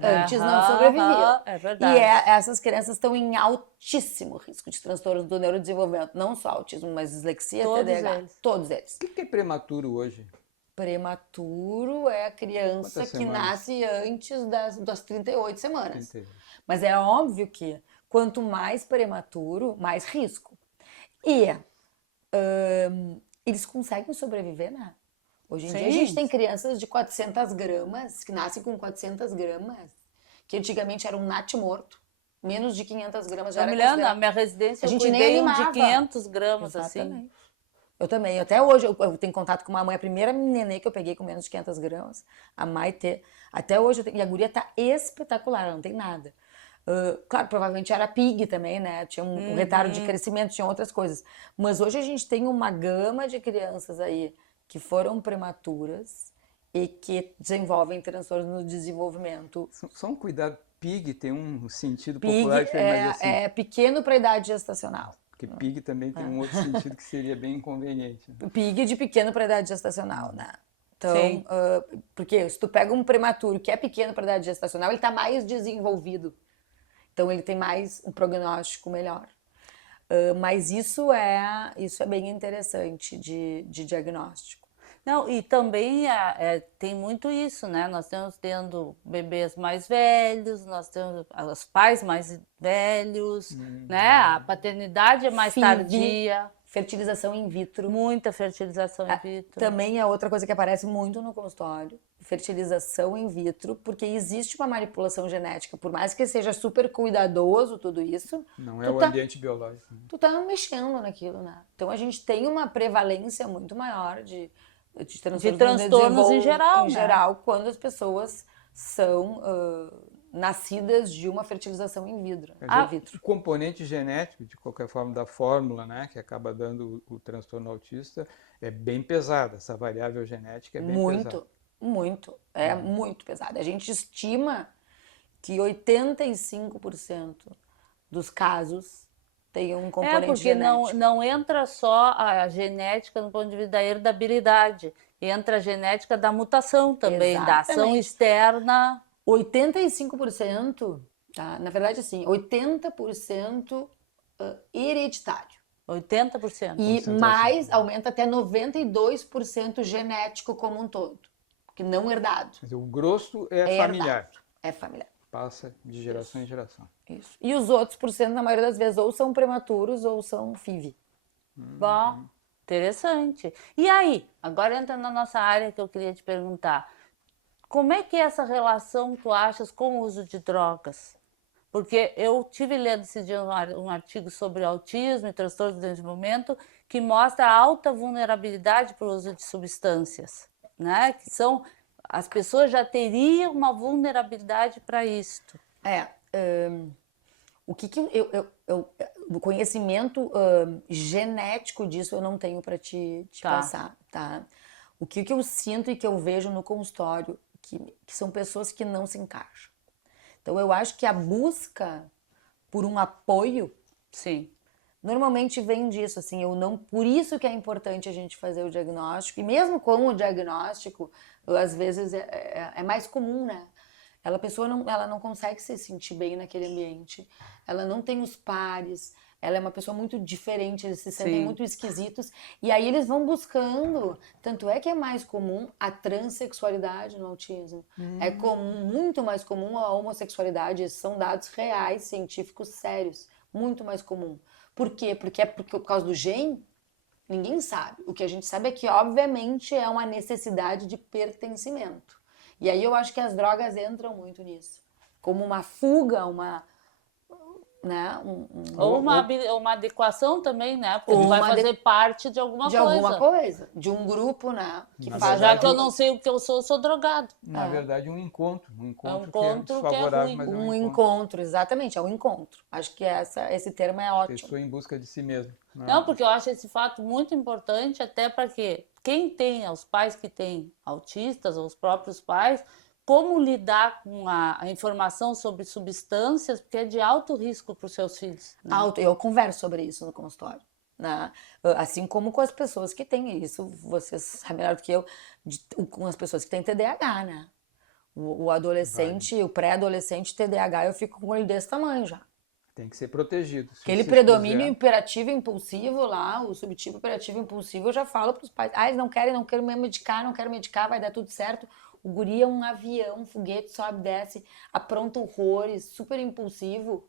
Antes não sobreviviam. É verdade. E essas crianças estão em altíssimo risco de transtornos do neurodesenvolvimento. Não só autismo, mas dislexia, TDAH. Todos eles. O que é prematuro hoje? Prematuro é a criança que nasce antes das 38 semanas. 38. Mas é óbvio que quanto mais prematuro, mais risco. E eles conseguem sobreviver, né? Hoje em dia a gente tem crianças de 400 gramas, que nascem com 400 gramas, que antigamente era um natimorto. Menos de 500 gramas já era considerado. Na minha residência a gente eu nem cuidei animava. De 500 gramas, Exatamente. assim. Eu também. Até hoje eu tenho contato com uma mãe. A primeira nenê que eu peguei com menos de 500 gramas, a Maite. Até hoje e a guria tá espetacular, ela não tem nada. Claro, provavelmente era PIG também, né? Tinha um retardo de crescimento, tinha outras coisas. Mas hoje a gente tem uma gama de crianças aí que foram prematuras e que desenvolvem transtornos no desenvolvimento. Só um cuidado, PIG tem um sentido popular diferente, mas assim... é pequeno para a idade gestacional. Porque PIG também tem um outro sentido que seria bem inconveniente. Né? PIG de pequeno para a idade gestacional, né? Então, porque se tu pega um prematuro que é pequeno para a idade gestacional, ele está mais desenvolvido. Então, ele tem mais um prognóstico melhor. Mas isso é bem interessante de diagnóstico. Não, e também tem muito isso, né? Nós estamos tendo bebês mais velhos, nós temos os pais mais velhos, né? A paternidade é mais tardia. Fertilização in vitro. Muita fertilização in vitro. Também é outra coisa que aparece muito no consultório. Fertilização in vitro, porque existe uma manipulação genética. Por mais que seja super cuidadoso tudo isso... Não é o ambiente biológico. Né? Tu tá mexendo naquilo, né? Então a gente tem uma prevalência muito maior de transtornos em geral, em geral, quando as pessoas são nascidas de uma fertilização in vitro. O componente genético, de qualquer forma, da fórmula, né, que acaba dando o transtorno autista, é bem pesada. Essa variável genética é bem pesada. Muito pesada. A gente estima que 85% dos casos tem um componente genético. Porque não entra só a genética no ponto de vista da herdabilidade, entra a genética da mutação também, da ação externa. 85%, tá? Na verdade, assim, 80% hereditário. 80%. E mais, aumenta até 92% genético como um todo, que não herdado. Quer dizer, o grosso é familiar. Herdado. É familiar. Passa de geração em geração. Isso. E os outros por cento, na maioria das vezes, ou são prematuros ou são FIV. Bom, interessante. E aí, agora entra na nossa área que eu queria te perguntar. Como é que é essa relação, tu achas, com o uso de drogas? Porque eu tive lendo esse dia um artigo sobre autismo e transtorno do desenvolvimento que mostra a alta vulnerabilidade para o uso de substâncias, né? Que são, as pessoas já teriam uma vulnerabilidade para isto. O que o conhecimento genético disso eu não tenho para te passar, tá? O que eu sinto e que eu vejo no consultório, que são pessoas que não se encaixam. Então, eu acho que a busca por um apoio, sim, normalmente vem disso, assim, por isso que é importante a gente fazer o diagnóstico, e mesmo com o diagnóstico, às vezes é mais comum, né? A pessoa ela não consegue se sentir bem naquele ambiente, ela não tem os pares, ela é uma pessoa muito diferente, eles se sentem muito esquisitos, e aí eles vão buscando, tanto é que é mais comum a transexualidade no autismo, é muito mais comum a homossexualidade, esses são dados reais, científicos sérios, muito mais comum. Por quê? Porque por causa do gene? Ninguém sabe. O que a gente sabe é que, obviamente, é uma necessidade de pertencimento. E aí eu acho que as drogas entram muito nisso, como uma fuga, né? Ou uma adequação também, né? Porque tu vai fazer parte de alguma coisa. De alguma coisa, de um grupo, né? Que faz, já que eu não sei o que eu sou drogado. Na verdade, um encontro que é desfavorável, ruim. mas Um encontro, exatamente, é um encontro. Acho que esse termo é ótimo. Pessoa em busca de si mesma. Não, porque eu acho esse fato muito importante, até para que quem tem, os pais que têm autistas, ou os próprios pais, como lidar com a informação sobre substâncias, porque é de alto risco para os seus filhos. Né? Eu converso sobre isso no consultório. Né? Assim como com as pessoas que têm isso, vocês sabem melhor do que eu, com as pessoas que têm TDAH, né? O adolescente, o pré-adolescente TDAH, eu fico com ele desse tamanho já. Tem que ser protegido. Aquele predomínio imperativo e impulsivo lá, o subtipo imperativo e impulsivo, eu já falo para os pais, eles não querem me medicar, não quero medicar, vai dar tudo certo. O guri é um avião, um foguete, sobe, desce, apronta horrores, super impulsivo.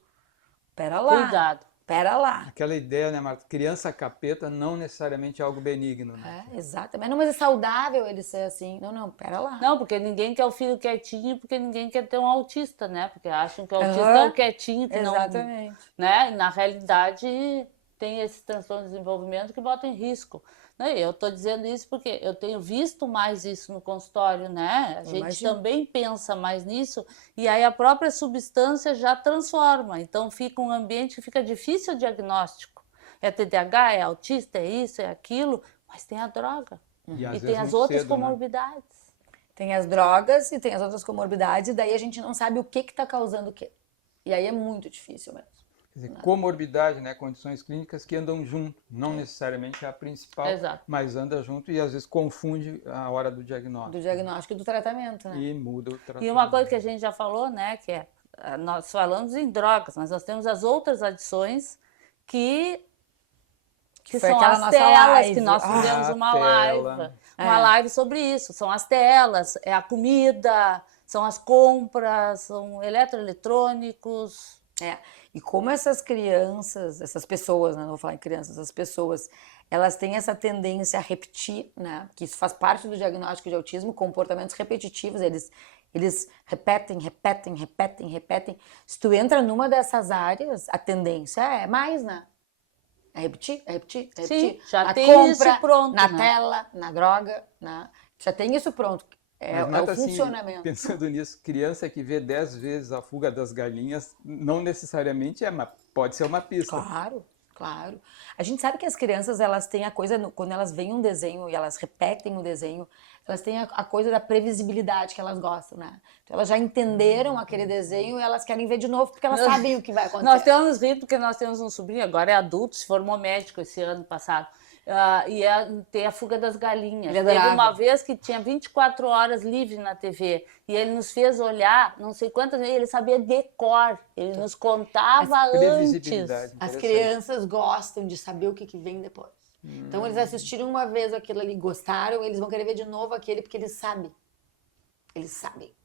Pera lá. Cuidado. Pera lá. Aquela ideia, né, Marta? Criança capeta não necessariamente é algo benigno, né? Exatamente. Não, mas é saudável ele ser assim. Não, pera lá. Não, porque ninguém quer o filho quietinho, porque ninguém quer ter um autista, né? Porque acham que o autista é o quietinho, que exatamente. Não... Né? Na realidade, tem esse transtorno de desenvolvimento que bota em risco. Eu estou dizendo isso porque eu tenho visto mais isso no consultório, né? A gente também pensa mais nisso e aí a própria substância já transforma. Então fica um ambiente que fica difícil o diagnóstico. É TDAH, é autista, é isso, é aquilo, mas tem a droga. E tem as outras comorbidades. Né? Tem as drogas e tem as outras comorbidades e daí a gente não sabe o que está causando o quê. E aí é muito difícil mesmo. Quer dizer, comorbidade, né, condições clínicas que andam junto, não necessariamente é a principal, mas anda junto e às vezes confunde a hora do diagnóstico. Do diagnóstico e do tratamento, né? E muda o tratamento. E uma coisa que a gente já falou, né, que nós falamos em drogas, mas nós temos as outras adições que são as telas, que nós fizemos uma live sobre isso. São as telas, é a comida, são as compras, são eletroeletrônicos. E como essas crianças, essas pessoas, né, não vou falar em crianças, essas pessoas, elas têm essa tendência a repetir, né, que isso faz parte do diagnóstico de autismo, comportamentos repetitivos, eles repetem. Se tu entra numa dessas áreas, a tendência é mais, né? É repetir. Sim, já na tem compra, isso pronto. Na tela, na droga, né? Já tem isso pronto. É Mas o assim, funcionamento. pensando nisso, criança que vê 10 vezes a fuga das galinhas, não necessariamente pode ser uma pista. Claro, claro. A gente sabe que as crianças, elas têm a coisa, quando elas veem um desenho e elas repetem o desenho, elas têm a coisa da previsibilidade que elas gostam, né? Então elas já entenderam aquele desenho e elas querem ver de novo porque elas sabem o que vai acontecer. Nós temos rir porque nós temos um sobrinho, agora é adulto, se formou médico esse ano passado. Tem a Fuga das Galinhas. Ele Teve adorava. uma vez que tinha 24 horas livre na TV e ele nos fez olhar, não sei quantas vezes, ele sabia de cor, ele nos contava antes. Previsibilidade. As interessante. crianças gostam de saber o que vem depois. Então eles assistiram uma vez aquilo ali, gostaram, eles vão querer ver de novo aquele porque eles sabem. Eles sabem.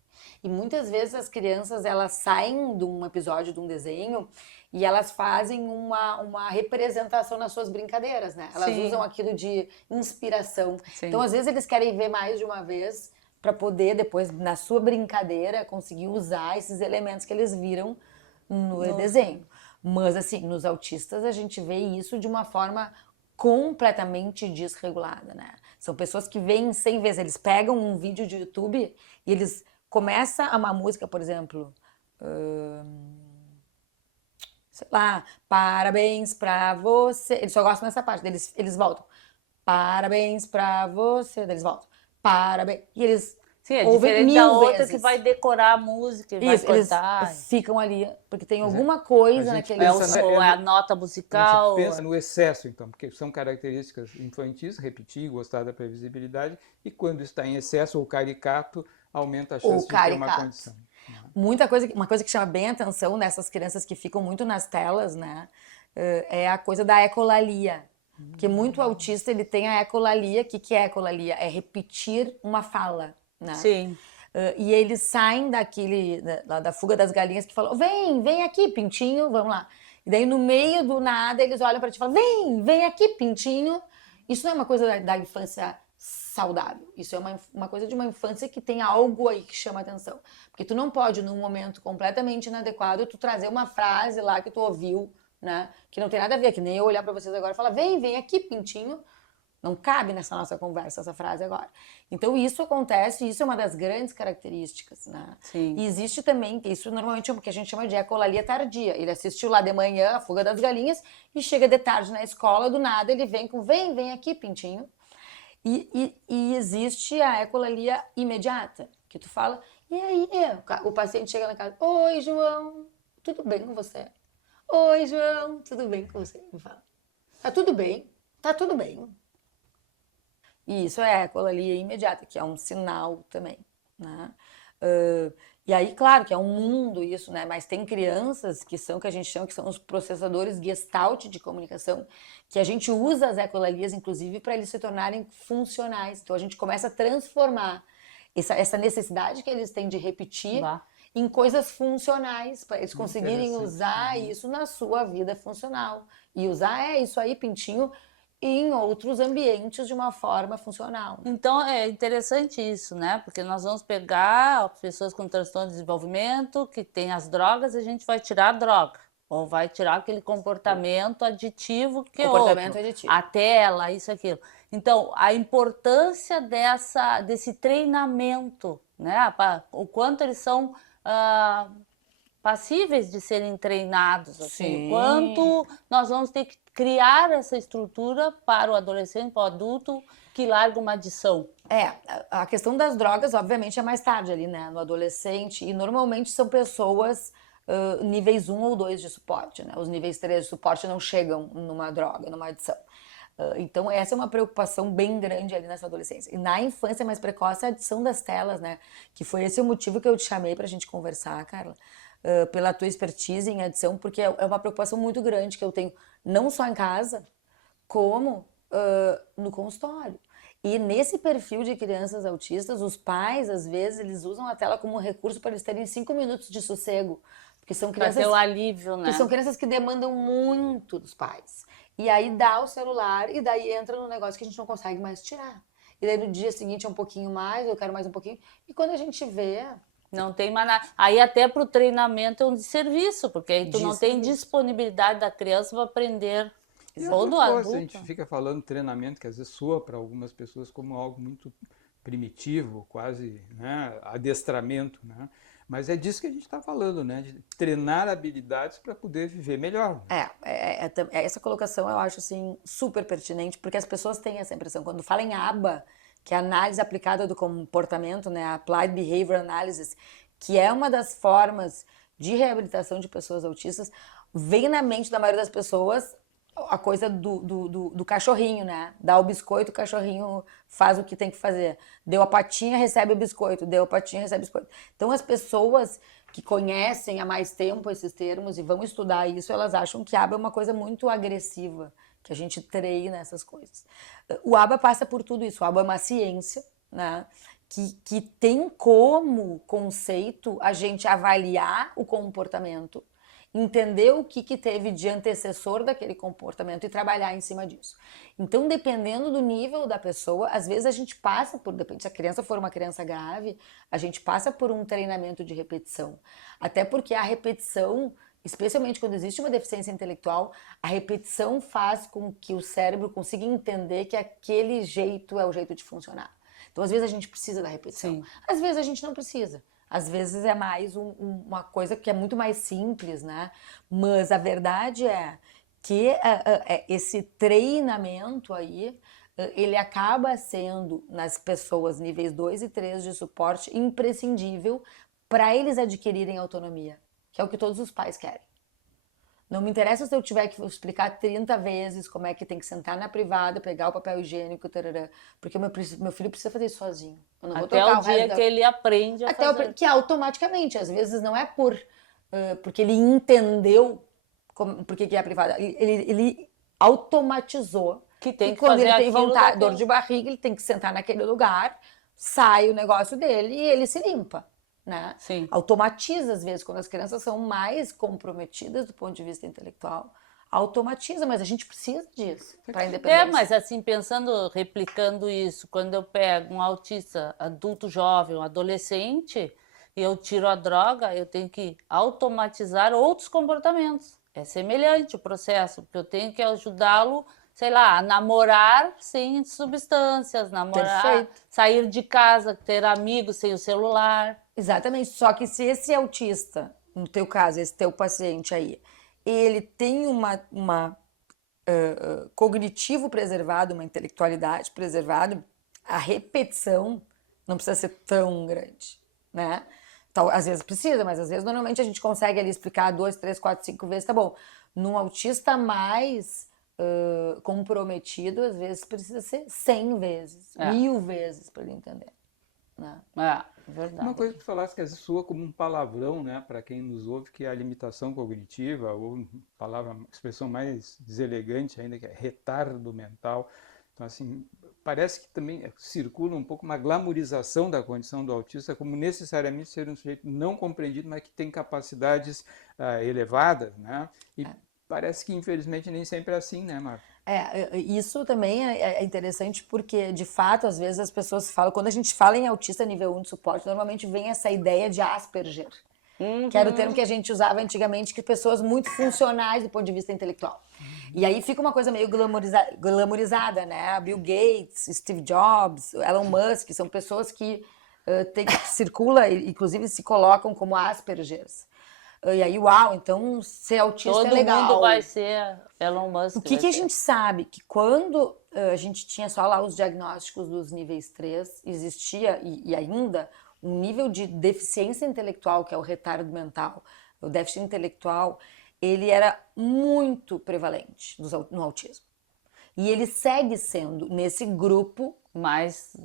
E muitas vezes as crianças, elas saem de um episódio, de um desenho, e elas fazem uma representação nas suas brincadeiras, né? Elas Sim. usam aquilo de inspiração. Sim. Então, às vezes, eles querem ver mais de uma vez para poder, depois, na sua brincadeira, conseguir usar esses elementos que eles viram no desenho. Mas, assim, nos autistas, a gente vê isso de uma forma completamente desregulada, né? São pessoas que veem 100 vezes, eles pegam um vídeo de YouTube e eles começam uma música, por exemplo, sei lá, parabéns pra você, eles só gostam dessa parte, eles voltam, parabéns pra você, daí eles voltam, parabéns, e eles Sim, é ouvem diferente 1000 da outra vezes. que vai decorar a música e vai Isso, eles cantar. ficam ali, porque tem alguma coisa a gente naquele... É, pensa é a nota A musical. gente pensa no excesso, então, porque são características infantis, repetir, gostar da previsibilidade, e quando está em excesso ou caricato, aumenta a chance de ter uma caricato. condição. Uma coisa que chama bem a atenção nessas crianças que ficam muito nas telas, né, é a coisa da ecolalia. Porque muito autista, ele tem a ecolalia. O que é ecolalia? É repetir uma fala, né? Sim. E eles saem da Fuga das Galinhas, que falam, vem aqui, pintinho, vamos lá. E daí, no meio do nada, eles olham para ti e falam, vem aqui, pintinho. Isso não é uma coisa da infância saudável. Isso é uma coisa de uma infância que tem algo aí que chama atenção. Porque tu não pode, num momento completamente inadequado, tu trazer uma frase lá que tu ouviu, né? Que não tem nada a ver, que nem eu olhar para vocês agora e falar, vem aqui, pintinho. Não cabe nessa nossa conversa essa frase agora. Então isso acontece, isso é uma das grandes características, né? Sim. E existe também, isso normalmente é o que a gente chama de ecolalia tardia. Ele assistiu lá de manhã a Fuga das Galinhas e chega de tarde na escola, do nada ele vem com, vem aqui, pintinho. E existe a ecolalia imediata, que tu fala, e aí, o paciente chega na casa, oi, João, tudo bem com você? Oi, João, tudo bem com você? Me fala, tá tudo bem, tá tudo bem. E isso é a ecolalia imediata, que é um sinal também, né? E aí, claro, que é um mundo isso, né? Mas tem crianças que são, que a gente chama, que são os processadores Gestalt de comunicação, que a gente usa as ecolalias, inclusive, para eles se tornarem funcionais. Então, a gente começa a transformar essa necessidade que eles têm de repetir em coisas funcionais, para eles conseguirem usar isso na sua vida funcional. E usar isso aí, pintinho, em outros ambientes de uma forma funcional. Então é interessante isso, né? Porque nós vamos pegar pessoas com transtorno de desenvolvimento, que tem as drogas, e a gente vai tirar a droga. Ou vai tirar aquele comportamento aditivo que é outro. Aditivo. A tela, isso, aquilo. Então, a importância desse treinamento, né? O quanto eles são passíveis de serem treinados, assim, quanto nós vamos ter que criar essa estrutura para o adolescente, para o adulto que larga uma adição. A questão das drogas, obviamente, é mais tarde ali, né, no adolescente, e normalmente são pessoas níveis 1 ou 2 de suporte, né, os níveis 3 de suporte não chegam numa droga, numa adição. Então essa é uma preocupação bem grande ali nessa adolescência. E na infância mais precoce, a adição das telas, né, que foi esse o motivo que eu te chamei pra gente conversar, Carla. Pela tua expertise em adição, porque é uma preocupação muito grande que eu tenho, não só em casa, como no consultório. E nesse perfil de crianças autistas, os pais, às vezes, eles usam a tela como um recurso para eles terem 5 minutos de sossego. Porque são crianças... Para ter o alívio, né? Porque são crianças que demandam muito dos pais. E aí dá o celular e daí entra no negócio que a gente não consegue mais tirar. E daí no dia seguinte é um pouquinho mais, eu quero mais um pouquinho. E quando a gente vê... Não tem mais nada. Aí até para o treinamento é um desserviço, porque aí tu não tem disponibilidade da criança para aprender. E ou do adulto. A gente fica falando treinamento, que às vezes soa para algumas pessoas como algo muito primitivo, quase, né, adestramento, né? Mas é disso que a gente está falando, né? De treinar habilidades para poder viver melhor. Essa colocação eu acho assim super pertinente, porque as pessoas têm essa impressão. Quando falam em ABA, que é a análise aplicada do comportamento, né? Applied Behavior Analysis, que é uma das formas de reabilitação de pessoas autistas, vem na mente da maioria das pessoas a coisa do cachorrinho, né? Dá o biscoito, o cachorrinho faz o que tem que fazer. Deu a patinha, recebe o biscoito. Deu a patinha, recebe o biscoito. Então, as pessoas que conhecem há mais tempo esses termos e vão estudar isso, elas acham que ABA é uma coisa muito agressiva, que a gente treina essas coisas. O ABA passa por tudo isso. O ABA é uma ciência, né? Que tem como conceito a gente avaliar o comportamento, entender o que teve de antecessor daquele comportamento e trabalhar em cima disso. Então, dependendo do nível da pessoa, às vezes a gente passa por, depende, se a criança for uma criança grave, a gente passa por um treinamento de repetição. Até porque a repetição, especialmente quando existe uma deficiência intelectual, a repetição faz com que o cérebro consiga entender que aquele jeito é o jeito de funcionar. Então, às vezes a gente precisa da repetição. Sim. Às vezes a gente não precisa. Às vezes é mais uma coisa que é muito mais simples, né? Mas a verdade é que esse treinamento aí, ele acaba sendo, nas pessoas níveis 2 e 3 de suporte, imprescindível para eles adquirirem autonomia, que é o que todos os pais querem. Não me interessa se eu tiver que explicar 30 vezes como é que tem que sentar na privada, pegar o papel higiênico, tarará, porque meu filho precisa fazer isso sozinho. Eu não vou trocar o dia que ele aprende a fazer. Que automaticamente, às vezes não é porque ele entendeu por que é a privada. Ele automatizou que tem que quando fazer ele tem vontade, dor de barriga, ele tem que sentar naquele lugar, sai o negócio dele e ele se limpa. Né? Sim. Automatiza, às vezes, quando as crianças são mais comprometidas do ponto de vista intelectual, automatiza, mas a gente precisa disso para a independência. Mas assim, pensando, replicando isso, quando eu pego um autista adulto jovem, um adolescente, e eu tiro a droga, eu tenho que automatizar outros comportamentos. É semelhante o processo, porque eu tenho que ajudá-lo, sei lá, a namorar sem substâncias, namorar, Perfeito. Sair de casa, ter amigos sem o celular. Exatamente, só que se esse autista, no teu caso, esse teu paciente aí, ele tem cognitivo preservado, uma intelectualidade preservada, a repetição não precisa ser tão grande, né? Então, às vezes precisa, mas às vezes normalmente a gente consegue ali explicar 2, 3, 4, 5 vezes, tá bom. Num autista mais comprometido, às vezes precisa ser 100 vezes, 1000 vezes para ele entender. Né? Verdade. Uma coisa que tu falaste que às vezes soa como um palavrão, né, para quem nos ouve, que é a limitação cognitiva, ou expressão mais deselegante ainda, que é retardo mental. Então, assim, parece que também circula um pouco uma glamorização da condição do autista, como necessariamente ser um sujeito não compreendido, mas que tem capacidades elevadas, né? E parece que, infelizmente, nem sempre é assim, né, Marta? Isso também é interessante porque, de fato, às vezes as pessoas falam, quando a gente fala em autista nível 1 de suporte, normalmente vem essa ideia de Asperger, que era o termo que a gente usava antigamente, que pessoas muito funcionais do ponto de vista intelectual. E aí fica uma coisa meio glamourizada, né? Bill Gates, Steve Jobs, Elon Musk, são pessoas que circulam, inclusive se colocam como Aspergers. E aí, uau, então ser autista é legal. Todo mundo vai ser Elon Musk. O que a gente sabe? Que quando a gente tinha só lá os diagnósticos dos níveis 3, existia e ainda um nível de deficiência intelectual, que é o retardo mental, o déficit intelectual, ele era muito prevalente no autismo. E ele segue sendo nesse grupo mais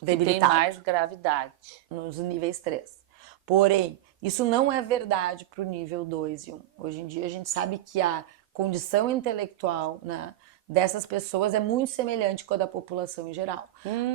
debilitado. Tem mais gravidade. Nos níveis 3. Porém, isso não é verdade para o nível 2 e 1. Hoje em dia a gente sabe que a condição intelectual, né, dessas pessoas é muito semelhante com a da população em geral.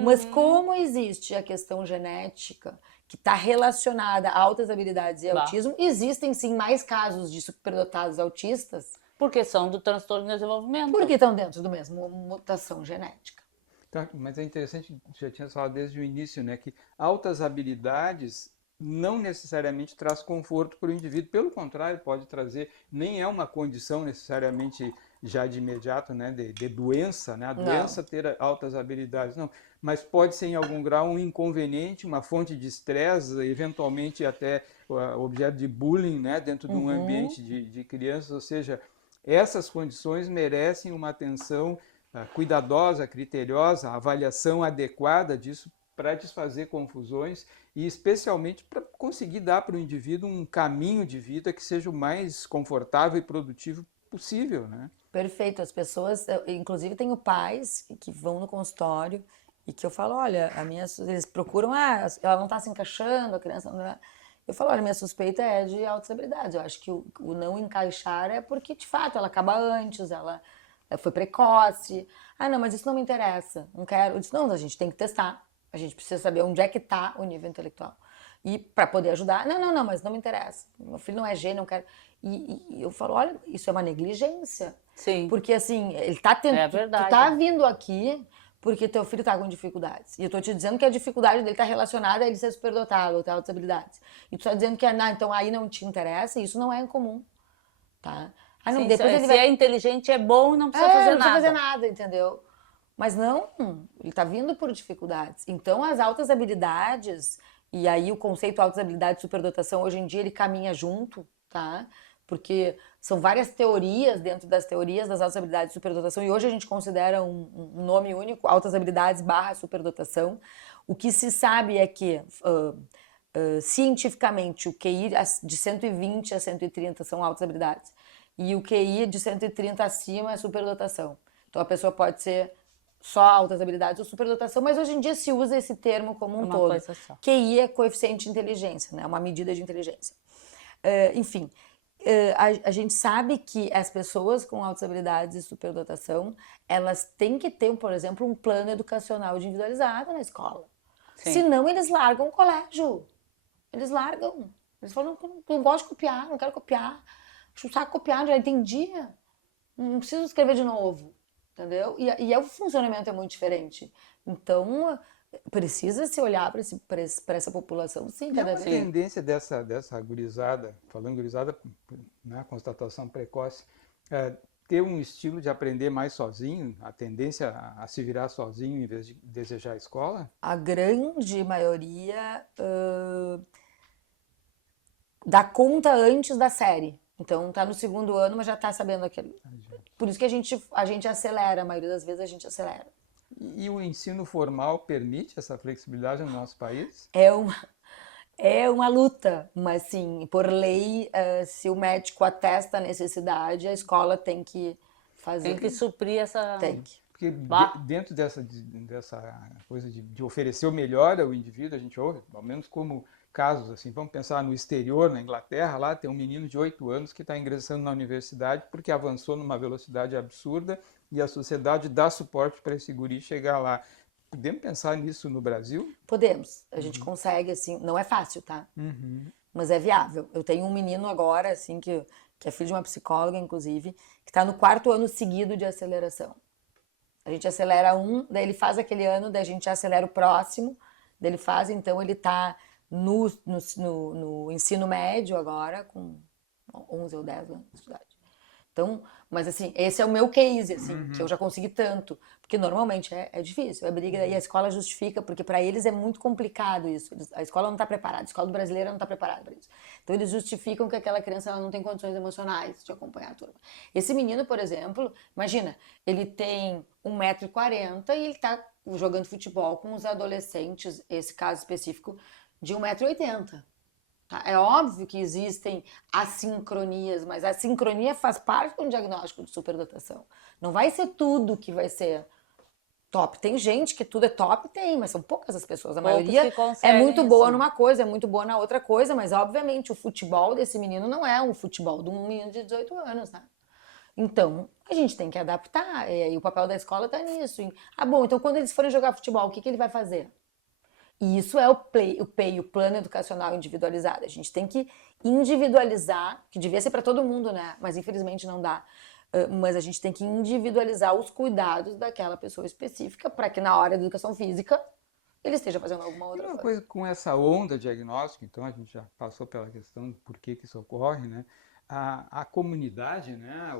Mas como existe a questão genética que está relacionada a altas habilidades e autismo, existem sim mais casos de superdotados autistas. Porque são do transtorno de desenvolvimento. Porque estão dentro do mesmo mutação genética. Tá, mas é interessante, já tinha falado desde o início, né, que altas habilidades não necessariamente traz conforto para o indivíduo, pelo contrário, pode trazer, nem é uma condição necessariamente já de imediato, né, de doença, né, a doença ter altas habilidades, não, mas pode ser em algum grau um inconveniente, uma fonte de estresse, eventualmente até objeto de bullying, né, dentro de um ambiente de crianças, ou seja, essas condições merecem uma atenção cuidadosa, criteriosa, avaliação adequada disso para desfazer confusões e especialmente para conseguir dar para o indivíduo um caminho de vida que seja o mais confortável e produtivo possível, né? Perfeito. As pessoas, inclusive tenho pais que vão no consultório e que eu falo, olha, eles procuram, ela não está se encaixando, a criança não... Eu falo, olha, minha suspeita é de altas habilidades. Eu acho que o não encaixar é porque, de fato, ela acaba antes, ela foi precoce. Ah, não, mas isso não me interessa, não quero. Eu disse, não, a gente tem que testar. A gente precisa saber onde é que está o nível intelectual. E para poder ajudar, não, mas não me interessa. Meu filho não é gênio, não quero. E eu falo, olha, isso é uma negligência. Sim. Porque assim, ele tá tentando. É verdade. Tu tá vindo aqui porque teu filho tá com dificuldades. E eu tô te dizendo que a dificuldade dele tá relacionada a ele ser superdotado ou ter altas habilidades. E tu tá dizendo que, então aí não te interessa, isso não é incomum. Tá? Ah, não, Sim, depois ele se vai... é inteligente, é bom, não precisa fazer não precisa nada. fazer nada, entendeu? Mas não, ele tá vindo por dificuldades. Então as altas habilidades, e aí o conceito altas habilidades e superdotação, hoje em dia ele caminha junto, tá? Porque são várias teorias dentro das teorias das altas habilidades e superdotação, e hoje a gente considera um nome único, altas habilidades / superdotação. O que se sabe é que, cientificamente, o QI de 120 a 130 são altas habilidades, e o QI de 130 acima é superdotação. Então a pessoa pode ser só altas habilidades ou superdotação, mas hoje em dia se usa esse termo como um todo. Coisa só. QI é coeficiente de inteligência, né? Uma medida de inteligência. Enfim, a gente sabe que as pessoas com altas habilidades e superdotação, elas têm que ter, por exemplo, um plano educacional individualizado na escola. Sim. Senão eles largam o colégio. Eles largam. Eles falam, não gosto de copiar, não quero copiar. Acho um saco copiar, já entendi. Não preciso escrever de novo. Entendeu? E o funcionamento é muito diferente. Então, precisa se olhar para essa população, sim, cada vez. A tendência dessa gurizada, falando gurizada, né, constatação precoce, ter um estilo de aprender mais sozinho, a tendência a se virar sozinho em vez de desejar a escola? A grande maioria dá conta antes da série. Então, tá no segundo ano, mas já tá sabendo aquilo. Por isso que a gente acelera, a maioria das vezes a gente acelera. E o ensino formal permite essa flexibilidade no nosso país? É uma luta, mas sim, por lei, se o médico atesta a necessidade, a escola tem que fazer. Tem que suprir essa... Tem que. Porque dentro dessa coisa de oferecer o melhor ao indivíduo, a gente ouve, ao menos como casos assim, vamos pensar no exterior, na Inglaterra, lá tem um menino de 8 anos que está ingressando na universidade porque avançou numa velocidade absurda e a sociedade dá suporte para esse guri chegar lá. Podemos pensar nisso no Brasil? Podemos, a gente consegue, assim, não é fácil, tá? Mas é viável. Eu tenho um menino agora, assim, que é filho de uma psicóloga, inclusive, que está no 4º ano seguido de aceleração. A gente acelera daí ele faz aquele ano, daí a gente acelera o próximo, daí ele faz, então ele está no ensino médio agora, com 11 ou 10 anos de idade. Então, mas assim, esse é o meu case, assim, que eu já consegui tanto. Porque normalmente é difícil, é briga, e a escola justifica, porque para eles é muito complicado isso. A escola não está preparada, a escola brasileira não está preparada para isso. Então eles justificam que aquela criança ela não tem condições emocionais de acompanhar a turma. Esse menino, por exemplo, imagina, ele tem 1,40 m e ele está jogando futebol com os adolescentes, esse caso específico, de 1,80 m. Tá? É óbvio que existem assincronias, mas a sincronia faz parte de um diagnóstico de superdotação. Não vai ser tudo que vai ser top. Tem gente que tudo é top, tem, mas são poucas as pessoas. A maioria é muito boa numa coisa, é muito boa na outra coisa, mas obviamente o futebol desse menino não é um futebol de um menino de 18 anos, né? Então, a gente tem que adaptar, e o papel da escola tá nisso. Bom, então quando eles forem jogar futebol, o que ele vai fazer? E isso é o plano educacional individualizado. A gente tem que individualizar, que devia ser para todo mundo, né? Mas infelizmente não dá. Mas a gente tem que individualizar os cuidados daquela pessoa específica para que na hora da educação física ele esteja fazendo alguma E outra uma coisa. coisa com essa onda diagnóstica, então a gente já passou pela questão de por que que isso ocorre, né? A comunidade, né?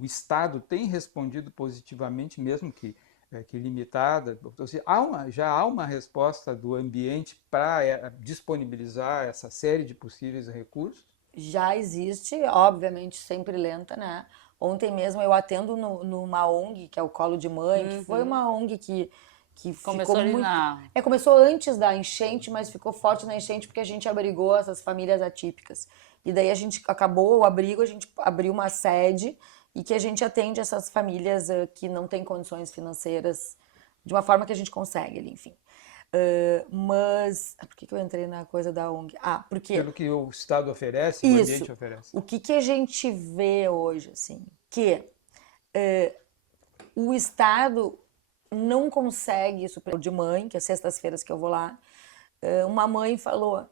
O Estado tem respondido positivamente, mesmo que limitada. Então, assim, já há uma resposta do ambiente para disponibilizar essa série de possíveis recursos? Já existe, obviamente, sempre lenta, né? Ontem mesmo eu atendo numa ONG, que é o Colo de Mãe, que foi uma ONG que Começou ficou ali muito. na... Começou antes da enchente, mas ficou forte na enchente porque a gente abrigou essas famílias atípicas. E daí a gente acabou o abrigo, a gente abriu uma sede e que a gente atende essas famílias que não têm condições financeiras de uma forma que a gente consegue ali, enfim. Mas por que eu entrei na coisa da ONG? Porque Pelo que o Estado oferece, o isso, ambiente oferece. o que a gente vê hoje, assim, que o Estado não consegue isso de mãe, que é sextas-feiras que eu vou lá. Uma mãe falou: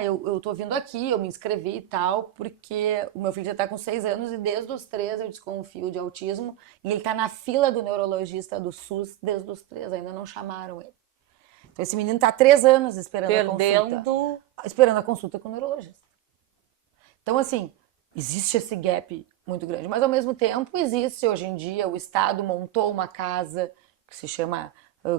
eu tô vindo aqui, eu me inscrevi e tal, porque o meu filho já tá com 6 anos e desde os 3 eu desconfio de autismo e ele tá na fila do neurologista do SUS desde os 3, ainda não chamaram ele. Então esse menino tá há 3 anos esperando a consulta. Esperando a consulta com o neurologista. Então, assim, existe esse gap muito grande. Mas, ao mesmo tempo, existe hoje em dia, o Estado montou uma casa que se chama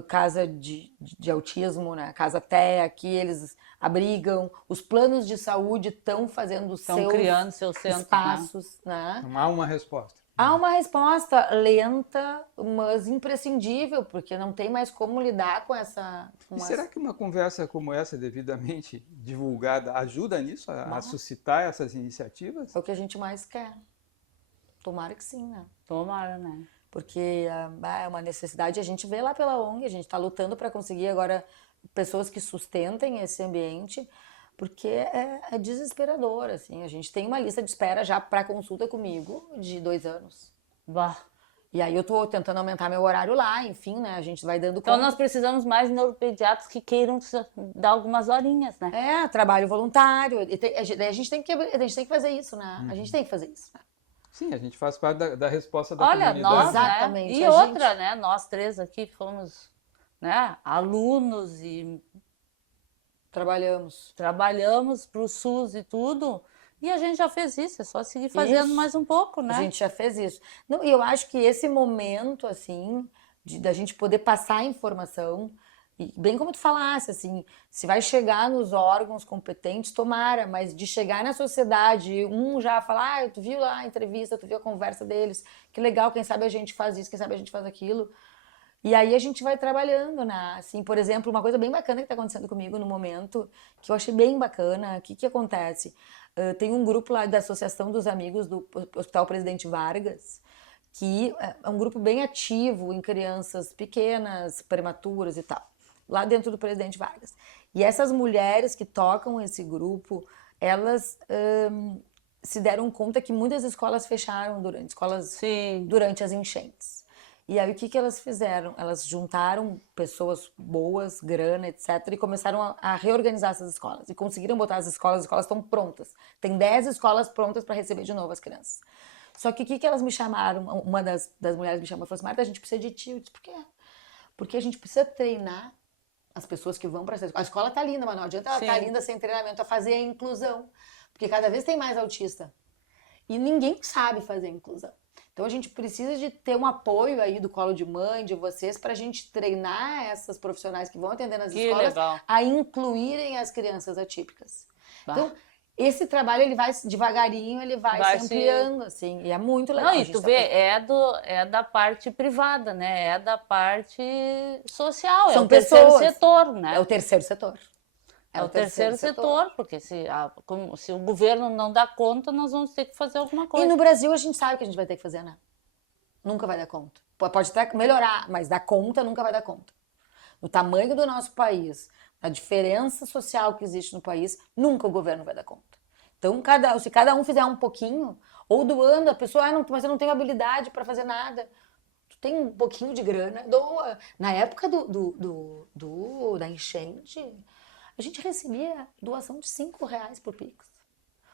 Casa de Autismo, né? Casa TEA, que eles abrigam. Os planos de saúde estão fazendo Estão criando seus centros, espaços, né? Não há uma resposta. Há uma resposta lenta, mas imprescindível, porque não tem mais como lidar com essa... E será que uma conversa como essa, devidamente divulgada, ajuda nisso, a suscitar essas iniciativas? É o que a gente mais quer. Tomara que sim, né? Tomara, né? Porque é uma necessidade, a gente vê lá pela ONG, a gente está lutando para conseguir agora pessoas que sustentem esse ambiente, porque é desesperador, assim. A gente tem uma lista de espera já para consulta comigo de 2 anos. Bah. E aí eu tô tentando aumentar meu horário lá, enfim, né? A gente vai dando Então conta. nós precisamos mais de neuropediatras que queiram dar algumas horinhas, né? Trabalho voluntário. A gente tem que fazer isso, né? A gente tem que fazer isso, né? Sim, a gente faz parte da resposta da Olha, comunidade. nós, Exatamente, né? E a outra, gente- né? Nós 3 aqui fomos, né? Alunos e Trabalhamos. trabalhamos para o SUS e tudo. E a gente já fez isso, é só seguir fazendo Isso. mais um pouco, né? A gente já fez isso. Não, e eu acho que esse momento, assim, da gente poder passar a informação, e bem como tu falasse, assim, se vai chegar nos órgãos competentes, tomara, mas de chegar na sociedade, já falar, tu viu lá a entrevista, tu viu a conversa deles, que legal, quem sabe a gente faz isso, quem sabe a gente faz aquilo. E aí a gente vai trabalhando, né? Assim, por exemplo, uma coisa bem bacana que está acontecendo comigo no momento, que eu achei bem bacana, o que acontece? Tem um grupo lá da Associação dos Amigos do Hospital Presidente Vargas, que é um grupo bem ativo em crianças pequenas, prematuras e tal, lá dentro do Presidente Vargas. E essas mulheres que tocam esse grupo, elas se deram conta que muitas escolas fecharam durante as enchentes. E aí o que elas fizeram? Elas juntaram pessoas boas, grana, etc. e começaram a reorganizar essas escolas. E conseguiram botar as escolas estão prontas. Tem 10 escolas prontas para receber de novo as crianças. Só que o que elas me chamaram? Uma das mulheres me chamou e falou assim: Marta, a gente precisa de ti. Eu disse: por quê? Porque a gente precisa treinar as pessoas que vão para essa escola. A escola tá linda, mas não adianta ela estar linda sem treinamento, a fazer a inclusão. Porque cada vez tem mais autista. E ninguém sabe fazer a inclusão. Então a gente precisa de ter um apoio aí do Colo de Mãe, de vocês, para a gente treinar essas profissionais que vão atender nas escolas a incluírem as crianças atípicas. Então, esse trabalho, ele vai devagarinho, ele vai se ampliando, assim, e é muito legal. Não, e tu vê, é da parte privada, né? É da parte social, é o terceiro setor, né? É o terceiro setor. É o terceiro setor, porque se o governo não dá conta, nós vamos ter que fazer alguma coisa. E no Brasil a gente sabe que a gente vai ter que fazer, né? Nunca vai dar conta. Pode até melhorar, mas dar conta nunca vai dar conta. No tamanho do nosso país, a diferença social que existe no país, nunca o governo vai dar conta. Então, se cada um fizer um pouquinho, ou doando, a pessoa, mas eu não tenho habilidade para fazer nada. Tu tem um pouquinho de grana, doa. Na época da enchente, a gente recebia doação de R$5 por Pix.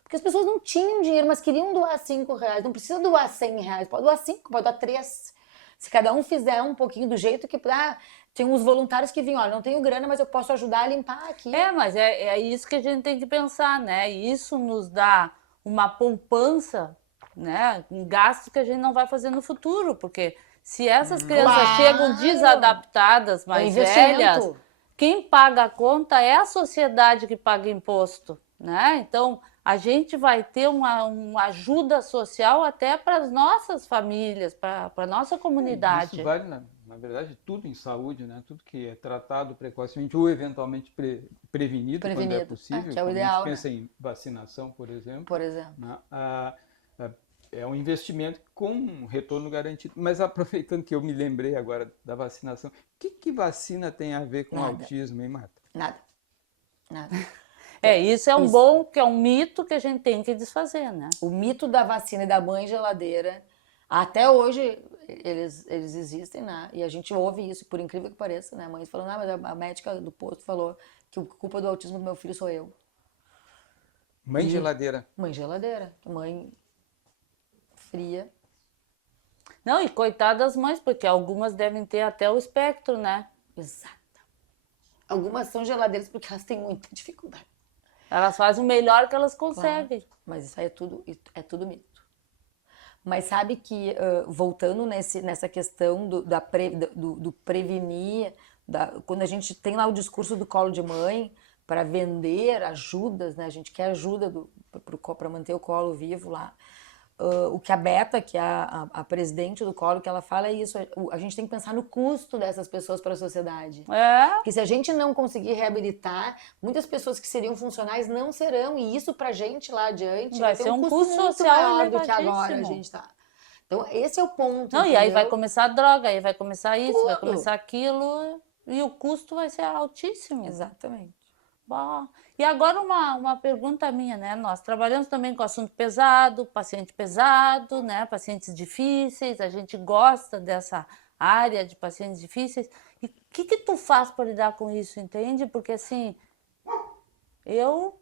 Porque as pessoas não tinham dinheiro, mas queriam doar R$5. Não precisa doar R$100. Pode doar 5, pode doar 3. Se cada um fizer um pouquinho do jeito que... tem uns voluntários que vinham, olha, não tenho grana, mas eu posso ajudar a limpar aqui. Mas é isso que a gente tem que pensar, né? Isso nos dá uma poupança, né? Um gasto que a gente não vai fazer no futuro, porque se essas crianças chegam desadaptadas, mais velhas, quem paga a conta é a sociedade que paga imposto, né? Então, a gente vai ter uma ajuda social até para as nossas famílias, para a nossa comunidade. Isso vale, na verdade, tudo em saúde, né? Tudo que é tratado precocemente ou eventualmente prevenido quando é possível. Que é o ideal, a gente pensa em vacinação, por exemplo. Né? É um investimento com um retorno garantido. Mas aproveitando que eu me lembrei agora da vacinação, o que vacina tem a ver com autismo, hein, Marta? Nada. Isso é um mito que a gente tem que desfazer, né? O mito da vacina e da mãe geladeira, até hoje eles existem, né? E a gente ouve isso, por incrível que pareça, né? Mães falando, mas a médica do posto falou que a culpa do autismo do meu filho sou eu. Mãe geladeira. Mãe geladeira. Mãe fria. Não, e coitadas das mães, porque algumas devem ter até o espectro, né? Exato. Algumas são geladeiras porque elas têm muita dificuldade. Elas fazem o melhor que elas conseguem. Claro, mas isso aí é tudo mito. Mas sabe que, voltando nessa questão do prevenir, quando a gente tem lá o discurso do colo de mãe para vender ajudas, né? A gente quer ajuda para manter o colo vivo lá. O que a Beta, que é a presidente do colo, que ela fala é isso, a gente tem que pensar no custo dessas pessoas para a sociedade. Porque se a gente não conseguir reabilitar, muitas pessoas que seriam funcionais não serão, e isso pra gente lá adiante vai ser um custo social maior do que agora a gente tá. Então esse é o ponto. Não, entendeu? e aí vai começar a droga, aí vai começar isso, vai começar aquilo, e o custo vai ser altíssimo. Exatamente. Bom, e agora uma pergunta minha, né? Nós trabalhamos também com assunto pesado, paciente pesado, né? Pacientes difíceis, a gente gosta dessa área de pacientes difíceis. E o que tu faz para lidar com isso, entende? Porque assim, eu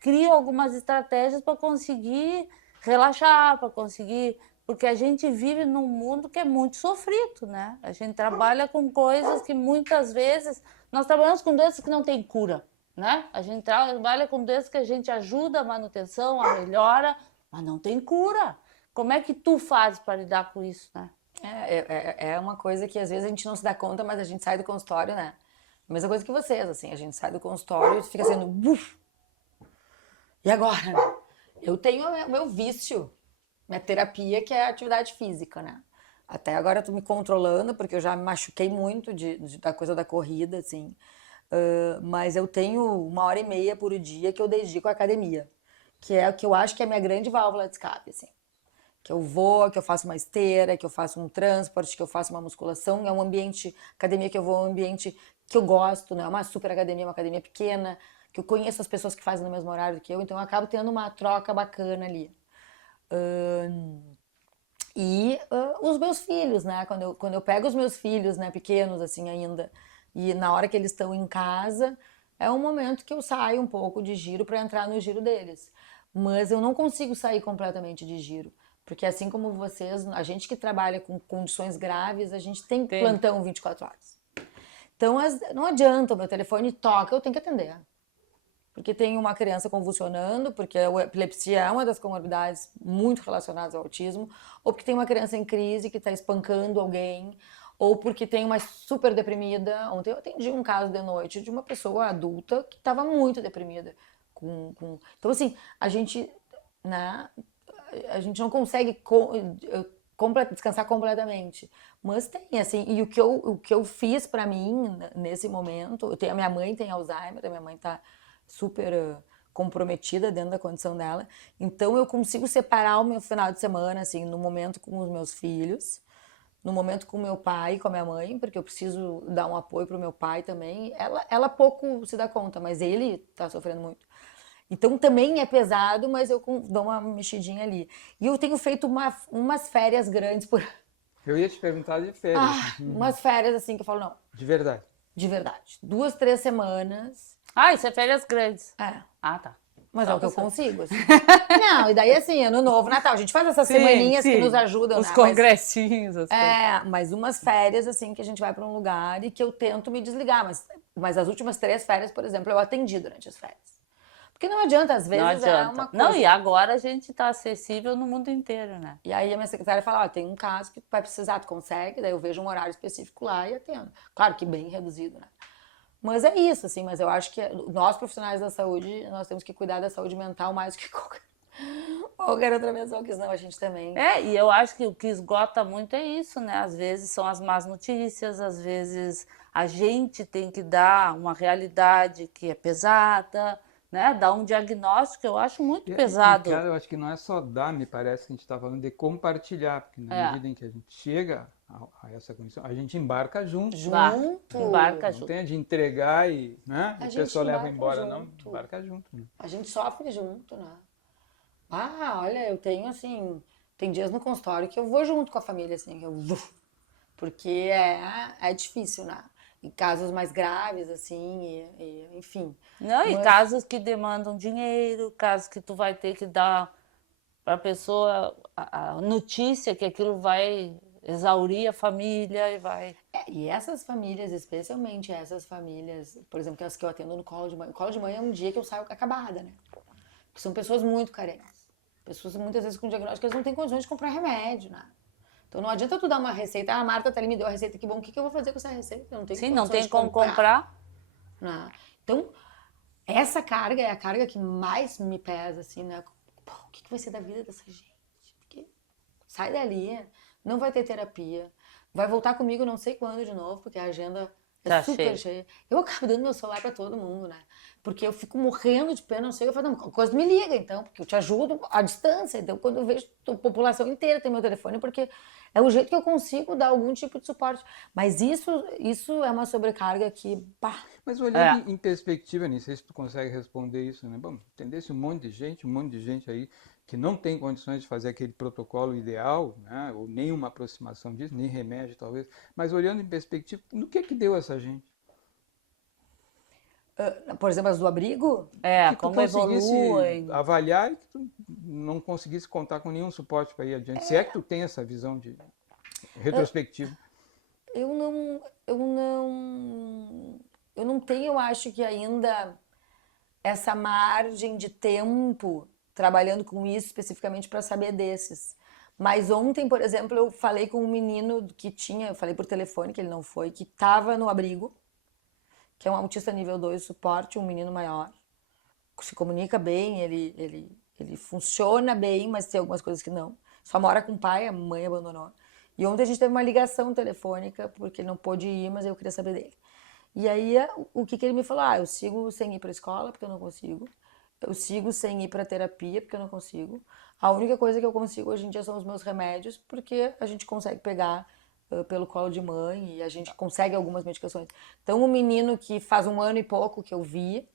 crio algumas estratégias para conseguir relaxar, para conseguir... Porque a gente vive num mundo que é muito sofrido, né? A gente trabalha com coisas que muitas vezes... Nós trabalhamos com doenças que não têm cura, né? A gente trabalha com doenças que a gente ajuda a manutenção, a melhora, mas não tem cura. Como é que tu faz para lidar com isso, né? É uma coisa que às vezes a gente não se dá conta, mas a gente sai do consultório, né? A mesma coisa que vocês, assim, a gente sai do consultório e fica sendo... Buf! E agora? Eu tenho o meu vício, minha terapia, que é a atividade física, né? Até agora eu tô me controlando, porque eu já me machuquei muito da coisa da corrida, assim. Mas eu tenho 1h30 por dia que eu dedico à academia, que é o que eu acho que é a minha grande válvula de escape, assim. Que eu vou, que eu faço uma esteira, que eu faço um transporte, que eu faço uma musculação. É um ambiente, academia que eu vou, é um ambiente que eu gosto, não é uma super academia, é uma academia pequena, que eu conheço as pessoas que fazem no mesmo horário que eu, então eu acabo tendo uma troca bacana ali. Os meus filhos, né? Quando eu pego os meus filhos, né, pequenos assim ainda, e na hora que eles estão em casa, é um momento que eu saio um pouco de giro para entrar no giro deles. Mas eu não consigo sair completamente de giro. Porque assim como vocês, a gente que trabalha com condições graves, a gente tem plantão 24 horas. Então não adianta, o meu telefone toca, eu tenho que atender. Porque tem uma criança convulsionando, porque a epilepsia é uma das comorbidades muito relacionadas ao autismo, ou porque tem uma criança em crise que está espancando alguém, ou porque tem uma super deprimida. Ontem eu atendi um caso de noite de uma pessoa adulta que estava muito deprimida. Então, assim, a gente não consegue descansar completamente. Mas tem, assim, e o que eu fiz pra mim nesse momento, a minha mãe tem Alzheimer, a minha mãe tá super comprometida dentro da condição dela, então eu consigo separar o meu final de semana, assim, no momento com os meus filhos, no momento com o meu pai e com a minha mãe, porque eu preciso dar um apoio pro meu pai também. Ela pouco se dá conta, mas ele tá sofrendo muito. Então também é pesado, mas eu dou uma mexidinha ali. E eu tenho feito umas férias grandes por... Eu ia te perguntar de férias. Umas férias assim que eu falo, não. De verdade? De verdade. 2, 3 semanas. Isso é férias grandes. É. Ah, tá. Mas é o que eu consigo, assim. Não, e daí assim, Ano Novo, Natal, a gente faz essas semaninhas que nos ajudam, Os né? congressinhos, as coisas. Mas umas férias, assim, que a gente vai pra um lugar e que eu tento me desligar. Mas as últimas 3 férias, por exemplo, eu atendi durante as férias. Porque não adianta, às vezes Não é adianta. uma coisa. Não, e agora a gente tá acessível no mundo inteiro, né? E aí a minha secretária fala, ó, tem um caso que tu vai precisar, tu consegue? Daí eu vejo um horário específico lá e atendo. Claro que bem reduzido, né? Mas é isso, assim, mas eu acho que nós profissionais da saúde, nós temos que cuidar da saúde mental mais do que qualquer outra pessoa, porque senão a gente também... E eu acho que o que esgota muito é isso, né? Às vezes são as más notícias, às vezes a gente tem que dar uma realidade que é pesada, né? Dar um diagnóstico, eu acho muito pesado. Cara, eu acho que não é só dar, me parece que a gente está falando de compartilhar, porque na medida em que a gente chega a essa condição, a gente embarca junto. Embarca Não junto. tem de entregar e, né? A A gente pessoa leva embarca embora, junto. não, embarca junto. Né? A gente sofre junto, né? Olha, eu tenho, assim, tem dias no consultório que eu vou junto com a família, assim, que eu vou, porque é difícil, né? Em casos mais graves, assim, enfim. Não, e Mas- casos que demandam dinheiro, casos que tu vai ter que dar para a pessoa a notícia que aquilo vai exaurir a família e vai... E essas famílias, especialmente essas famílias, por exemplo, que as que eu atendo no colo de mãe. O colo de mãe é um dia que eu saio acabada, né? Porque são pessoas muito carentes. Pessoas muitas vezes com diagnóstico, eles não têm condições de comprar remédio, né? Então não adianta tu dar uma receita, a Marta tá ali, me deu a receita, que bom, o que eu vou fazer com essa receita? Eu não tenho Sim, não condições tem de como comprar. né? Então, essa carga é a carga que mais me pesa, assim, né? Pô, o que vai ser da vida dessa gente? Porque sai dali, não vai ter terapia, vai voltar comigo não sei quando de novo, porque a agenda é Tá super cheio. cheia. Eu acabo dando meu celular pra todo mundo, né? Porque eu fico morrendo de pena, não sei, eu falo, não, qualquer coisa me liga, então, porque eu te ajudo à distância. Então, quando eu vejo a população inteira tem meu telefone, porque é o jeito que eu consigo dar algum tipo de suporte. Mas isso é uma sobrecarga que, pá, Mas olhando em perspectiva, nem sei se tu consegue responder isso, né? Bom, entendesse um monte de gente aí que não tem condições de fazer aquele protocolo ideal, né? Ou nenhuma aproximação disso, nem remédio talvez, mas olhando em perspectiva, no que deu essa gente? por exemplo, as do abrigo, Que tu Como conseguisse evoluem. avaliar e que tu não conseguisse contar com nenhum suporte para ir adiante. Se é que tu tem essa visão de retrospectiva. eu não, eu não, eu não tenho, eu acho que ainda essa margem de tempo trabalhando com isso especificamente para saber desses. Mas ontem, por exemplo, eu falei com um menino que tinha, eu falei por telefone que ele não foi, que estava no abrigo, que é um autista nível 2 suporte, um menino maior, se comunica bem, ele funciona bem, mas tem algumas coisas que não. Só mora com o pai, a mãe abandonou. E ontem a gente teve uma ligação telefônica, porque ele não pôde ir, mas eu queria saber dele. E aí, o que ele me falou? Eu sigo sem ir para a escola, porque eu não consigo. Eu sigo sem ir para terapia, porque eu não consigo. A única coisa que eu consigo hoje em dia são os meus remédios, porque a gente consegue pegar pelo colo de mãe e a gente consegue algumas medicações. Então, o menino que faz 1 ano e pouco que eu vi,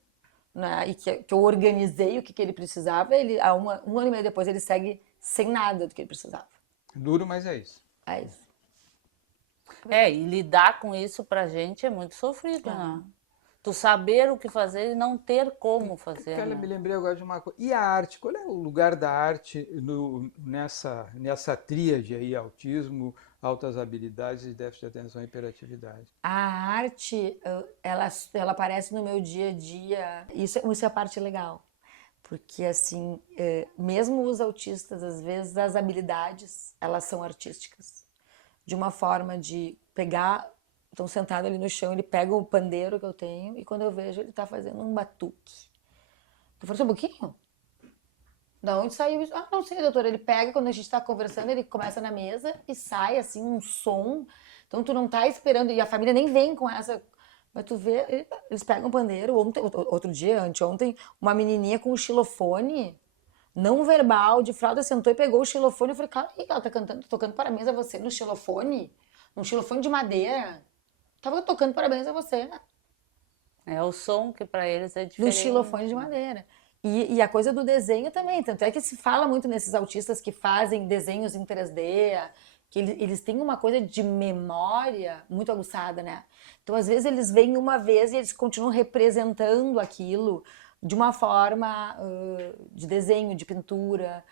né, e que eu organizei o que ele precisava, ele, um ano e meio depois, ele segue sem nada do que ele precisava. Duro, mas é isso. É isso. E lidar com isso pra gente é muito sofrido, né? Tu saber o que fazer e não ter como fazer, Cara, né? me lembrei agora de uma coisa. E a arte? Qual é o lugar da arte nessa tríade aí, autismo, altas habilidades e déficit de atenção e hiperatividade? A arte, ela aparece no meu dia a dia. Isso é a parte legal. Porque, assim, mesmo os autistas, às vezes, as habilidades, elas são artísticas. De uma forma de pegar... Estão sentado ali no chão, ele pega o pandeiro que eu tenho e quando eu vejo, ele tá fazendo um batuque. Eu falo, só um pouquinho? Da onde saiu isso? Não sei, doutor. Ele pega, quando a gente tá conversando, ele começa na mesa e sai, assim, um som. Então, tu não tá esperando, e a família nem vem com essa... Mas tu vê, eles pegam o pandeiro. Outro dia, anteontem, uma menininha com um xilofone, não verbal, de fralda, sentou e pegou o xilofone. Eu falei, cara, ela tá cantando, tocando parabéns a você no xilofone? Um xilofone de madeira. Tava tocando parabéns a você, né? É o som que pra eles é Do diferente. xilofone de madeira. E a coisa do desenho também. Tanto é que se fala muito nesses autistas que fazem desenhos em 3D, que eles têm uma coisa de memória muito aguçada, né? Então, às vezes, eles vêm uma vez e eles continuam representando aquilo de uma forma de desenho, de pintura.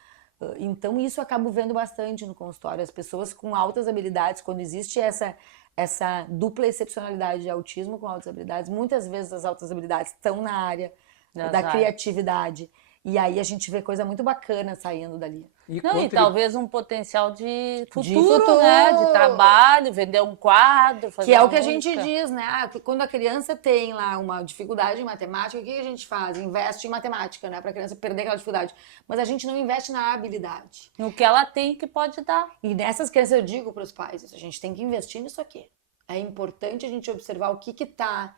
Então, isso eu acabo vendo bastante no consultório. As pessoas com altas habilidades, quando existe essa dupla excepcionalidade de autismo com altas habilidades, muitas vezes as altas habilidades estão na área da criatividade. E aí a gente vê coisa muito bacana saindo dali. E talvez um potencial de futuro, né? De trabalho, vender um quadro, fazer que é o que a gente diz, né? Quando a criança tem lá uma dificuldade em matemática, o que a gente faz? Investe em matemática, né? Para a criança perder aquela dificuldade. Mas a gente não investe na habilidade. No que ela tem que pode dar. E nessas crianças eu digo para os pais, a gente tem que investir nisso aqui. É importante a gente observar o que está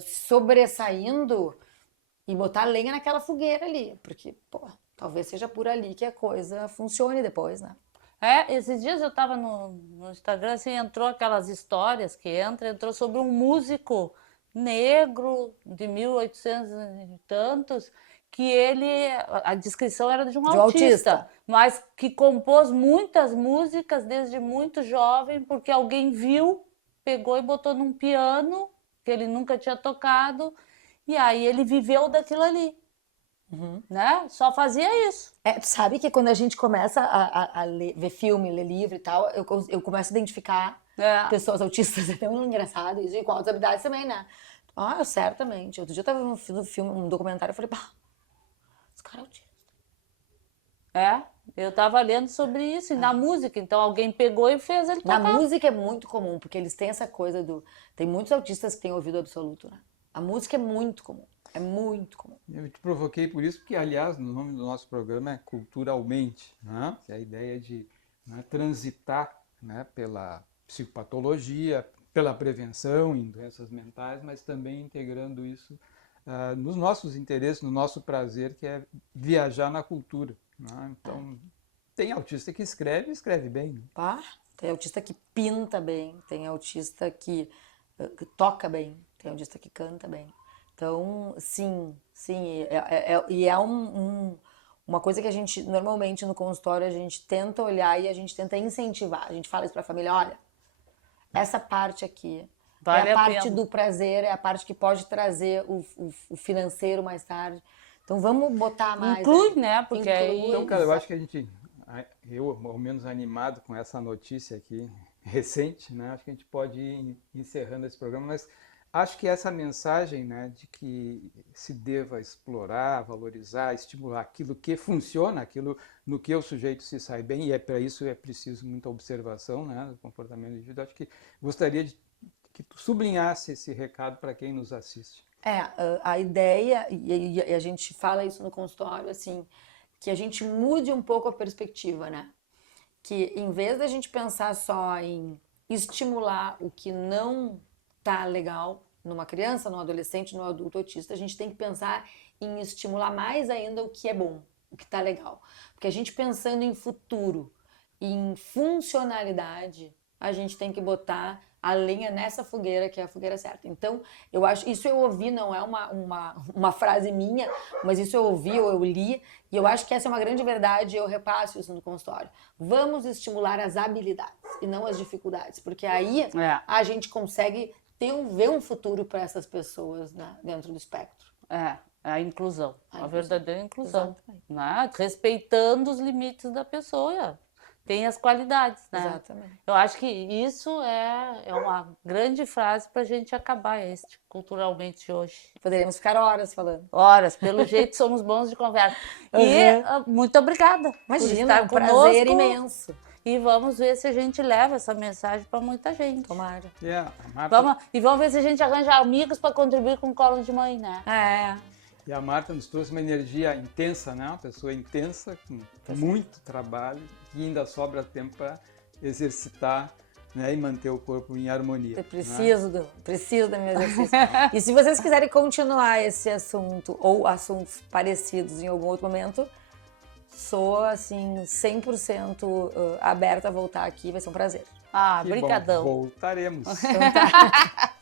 sobressaindo e botar lenha naquela fogueira ali. Porque, pô, talvez seja por ali que a coisa funcione depois, né? Esses dias eu tava no Instagram, assim, entrou aquelas histórias que entrou sobre um músico negro de 1800 e tantos, que a descrição era de um autista, mas que compôs muitas músicas desde muito jovem, porque alguém viu, pegou e botou num piano, que ele nunca tinha tocado, e aí ele viveu daquilo ali. Né? Só fazia isso. Tu sabe que quando a gente começa a ver filme, ler livro e tal, eu começo a identificar pessoas autistas. É tão engraçado isso, e com altas habilidades também, né? Certamente. Outro dia eu tava vendo um documentário e falei, pá, esse cara é autista. Eu tava lendo sobre isso, e na música, então alguém pegou e fez ele tocar. Na música é muito comum, porque eles têm essa coisa tem muitos autistas que têm ouvido absoluto, né? A música é muito comum. É muito comum. Eu te provoquei por isso, porque, aliás, o nome do nosso programa é Culturalmente, né? É a ideia de transitar, né, pela psicopatologia, pela prevenção em doenças mentais, mas também integrando isso nos nossos interesses, no nosso prazer, que é viajar na cultura. Né? Então, tem autista que escreve bem. Né? Tem autista que pinta bem, tem autista que toca bem, tem autista que canta bem. Então, sim, e é uma coisa que a gente, normalmente no consultório, a gente tenta olhar e a gente tenta incentivar. A gente fala isso para a família, olha, essa parte aqui é a parte do prazer, é a parte que pode trazer o financeiro mais tarde. Então, vamos botar mais. Inclui, né? Porque Então, cara, eu acho que eu, ao menos animado com essa notícia aqui, recente, né? Acho que a gente pode ir encerrando esse programa, mas acho que essa mensagem, né, de que se deva explorar, valorizar, estimular aquilo que funciona, aquilo no que o sujeito se sai bem, e para isso é preciso muita observação, né, do comportamento do indivíduo. Acho que gostaria que tu sublinhasse esse recado para quem nos assiste. A ideia, e a gente fala isso no consultório, assim, que a gente mude um pouco a perspectiva, né? Que em vez da gente pensar só em estimular o que não tá legal numa criança, num adolescente, num adulto autista, a gente tem que pensar em estimular mais ainda o que é bom, o que tá legal. Porque a gente pensando em futuro, em funcionalidade, a gente tem que botar a lenha nessa fogueira, que é a fogueira certa. Então, eu acho, isso eu ouvi, não é uma frase minha, mas isso eu ouvi ou eu li, e eu acho que essa é uma grande verdade, e eu repasso isso no consultório. Vamos estimular as habilidades e não as dificuldades, porque aí a gente consegue ver um futuro para essas pessoas, né, dentro do espectro. A inclusão, a verdadeira inclusão, né? Respeitando os limites da pessoa. Tem as qualidades, né? Exatamente. Eu acho que isso é uma grande frase para a gente acabar culturalmente hoje. Poderíamos ficar horas falando. Horas, pelo jeito somos bons de conversa. E muito obrigada. Imagina, um prazer imenso. E vamos ver se a gente leva essa mensagem para muita gente. Tomara. Vamos ver se a gente arranja amigos para contribuir com o colo de mãe, né? E a Marta nos trouxe uma energia intensa, né? Uma pessoa intensa, com muito trabalho, e ainda sobra tempo para exercitar, né? E manter o corpo em harmonia. Eu preciso do meu exercício. E se vocês quiserem continuar esse assunto ou assuntos parecidos em algum outro momento, sou, assim, 100% aberta a voltar aqui, vai ser um prazer. Brigadão. Voltaremos. Então tá.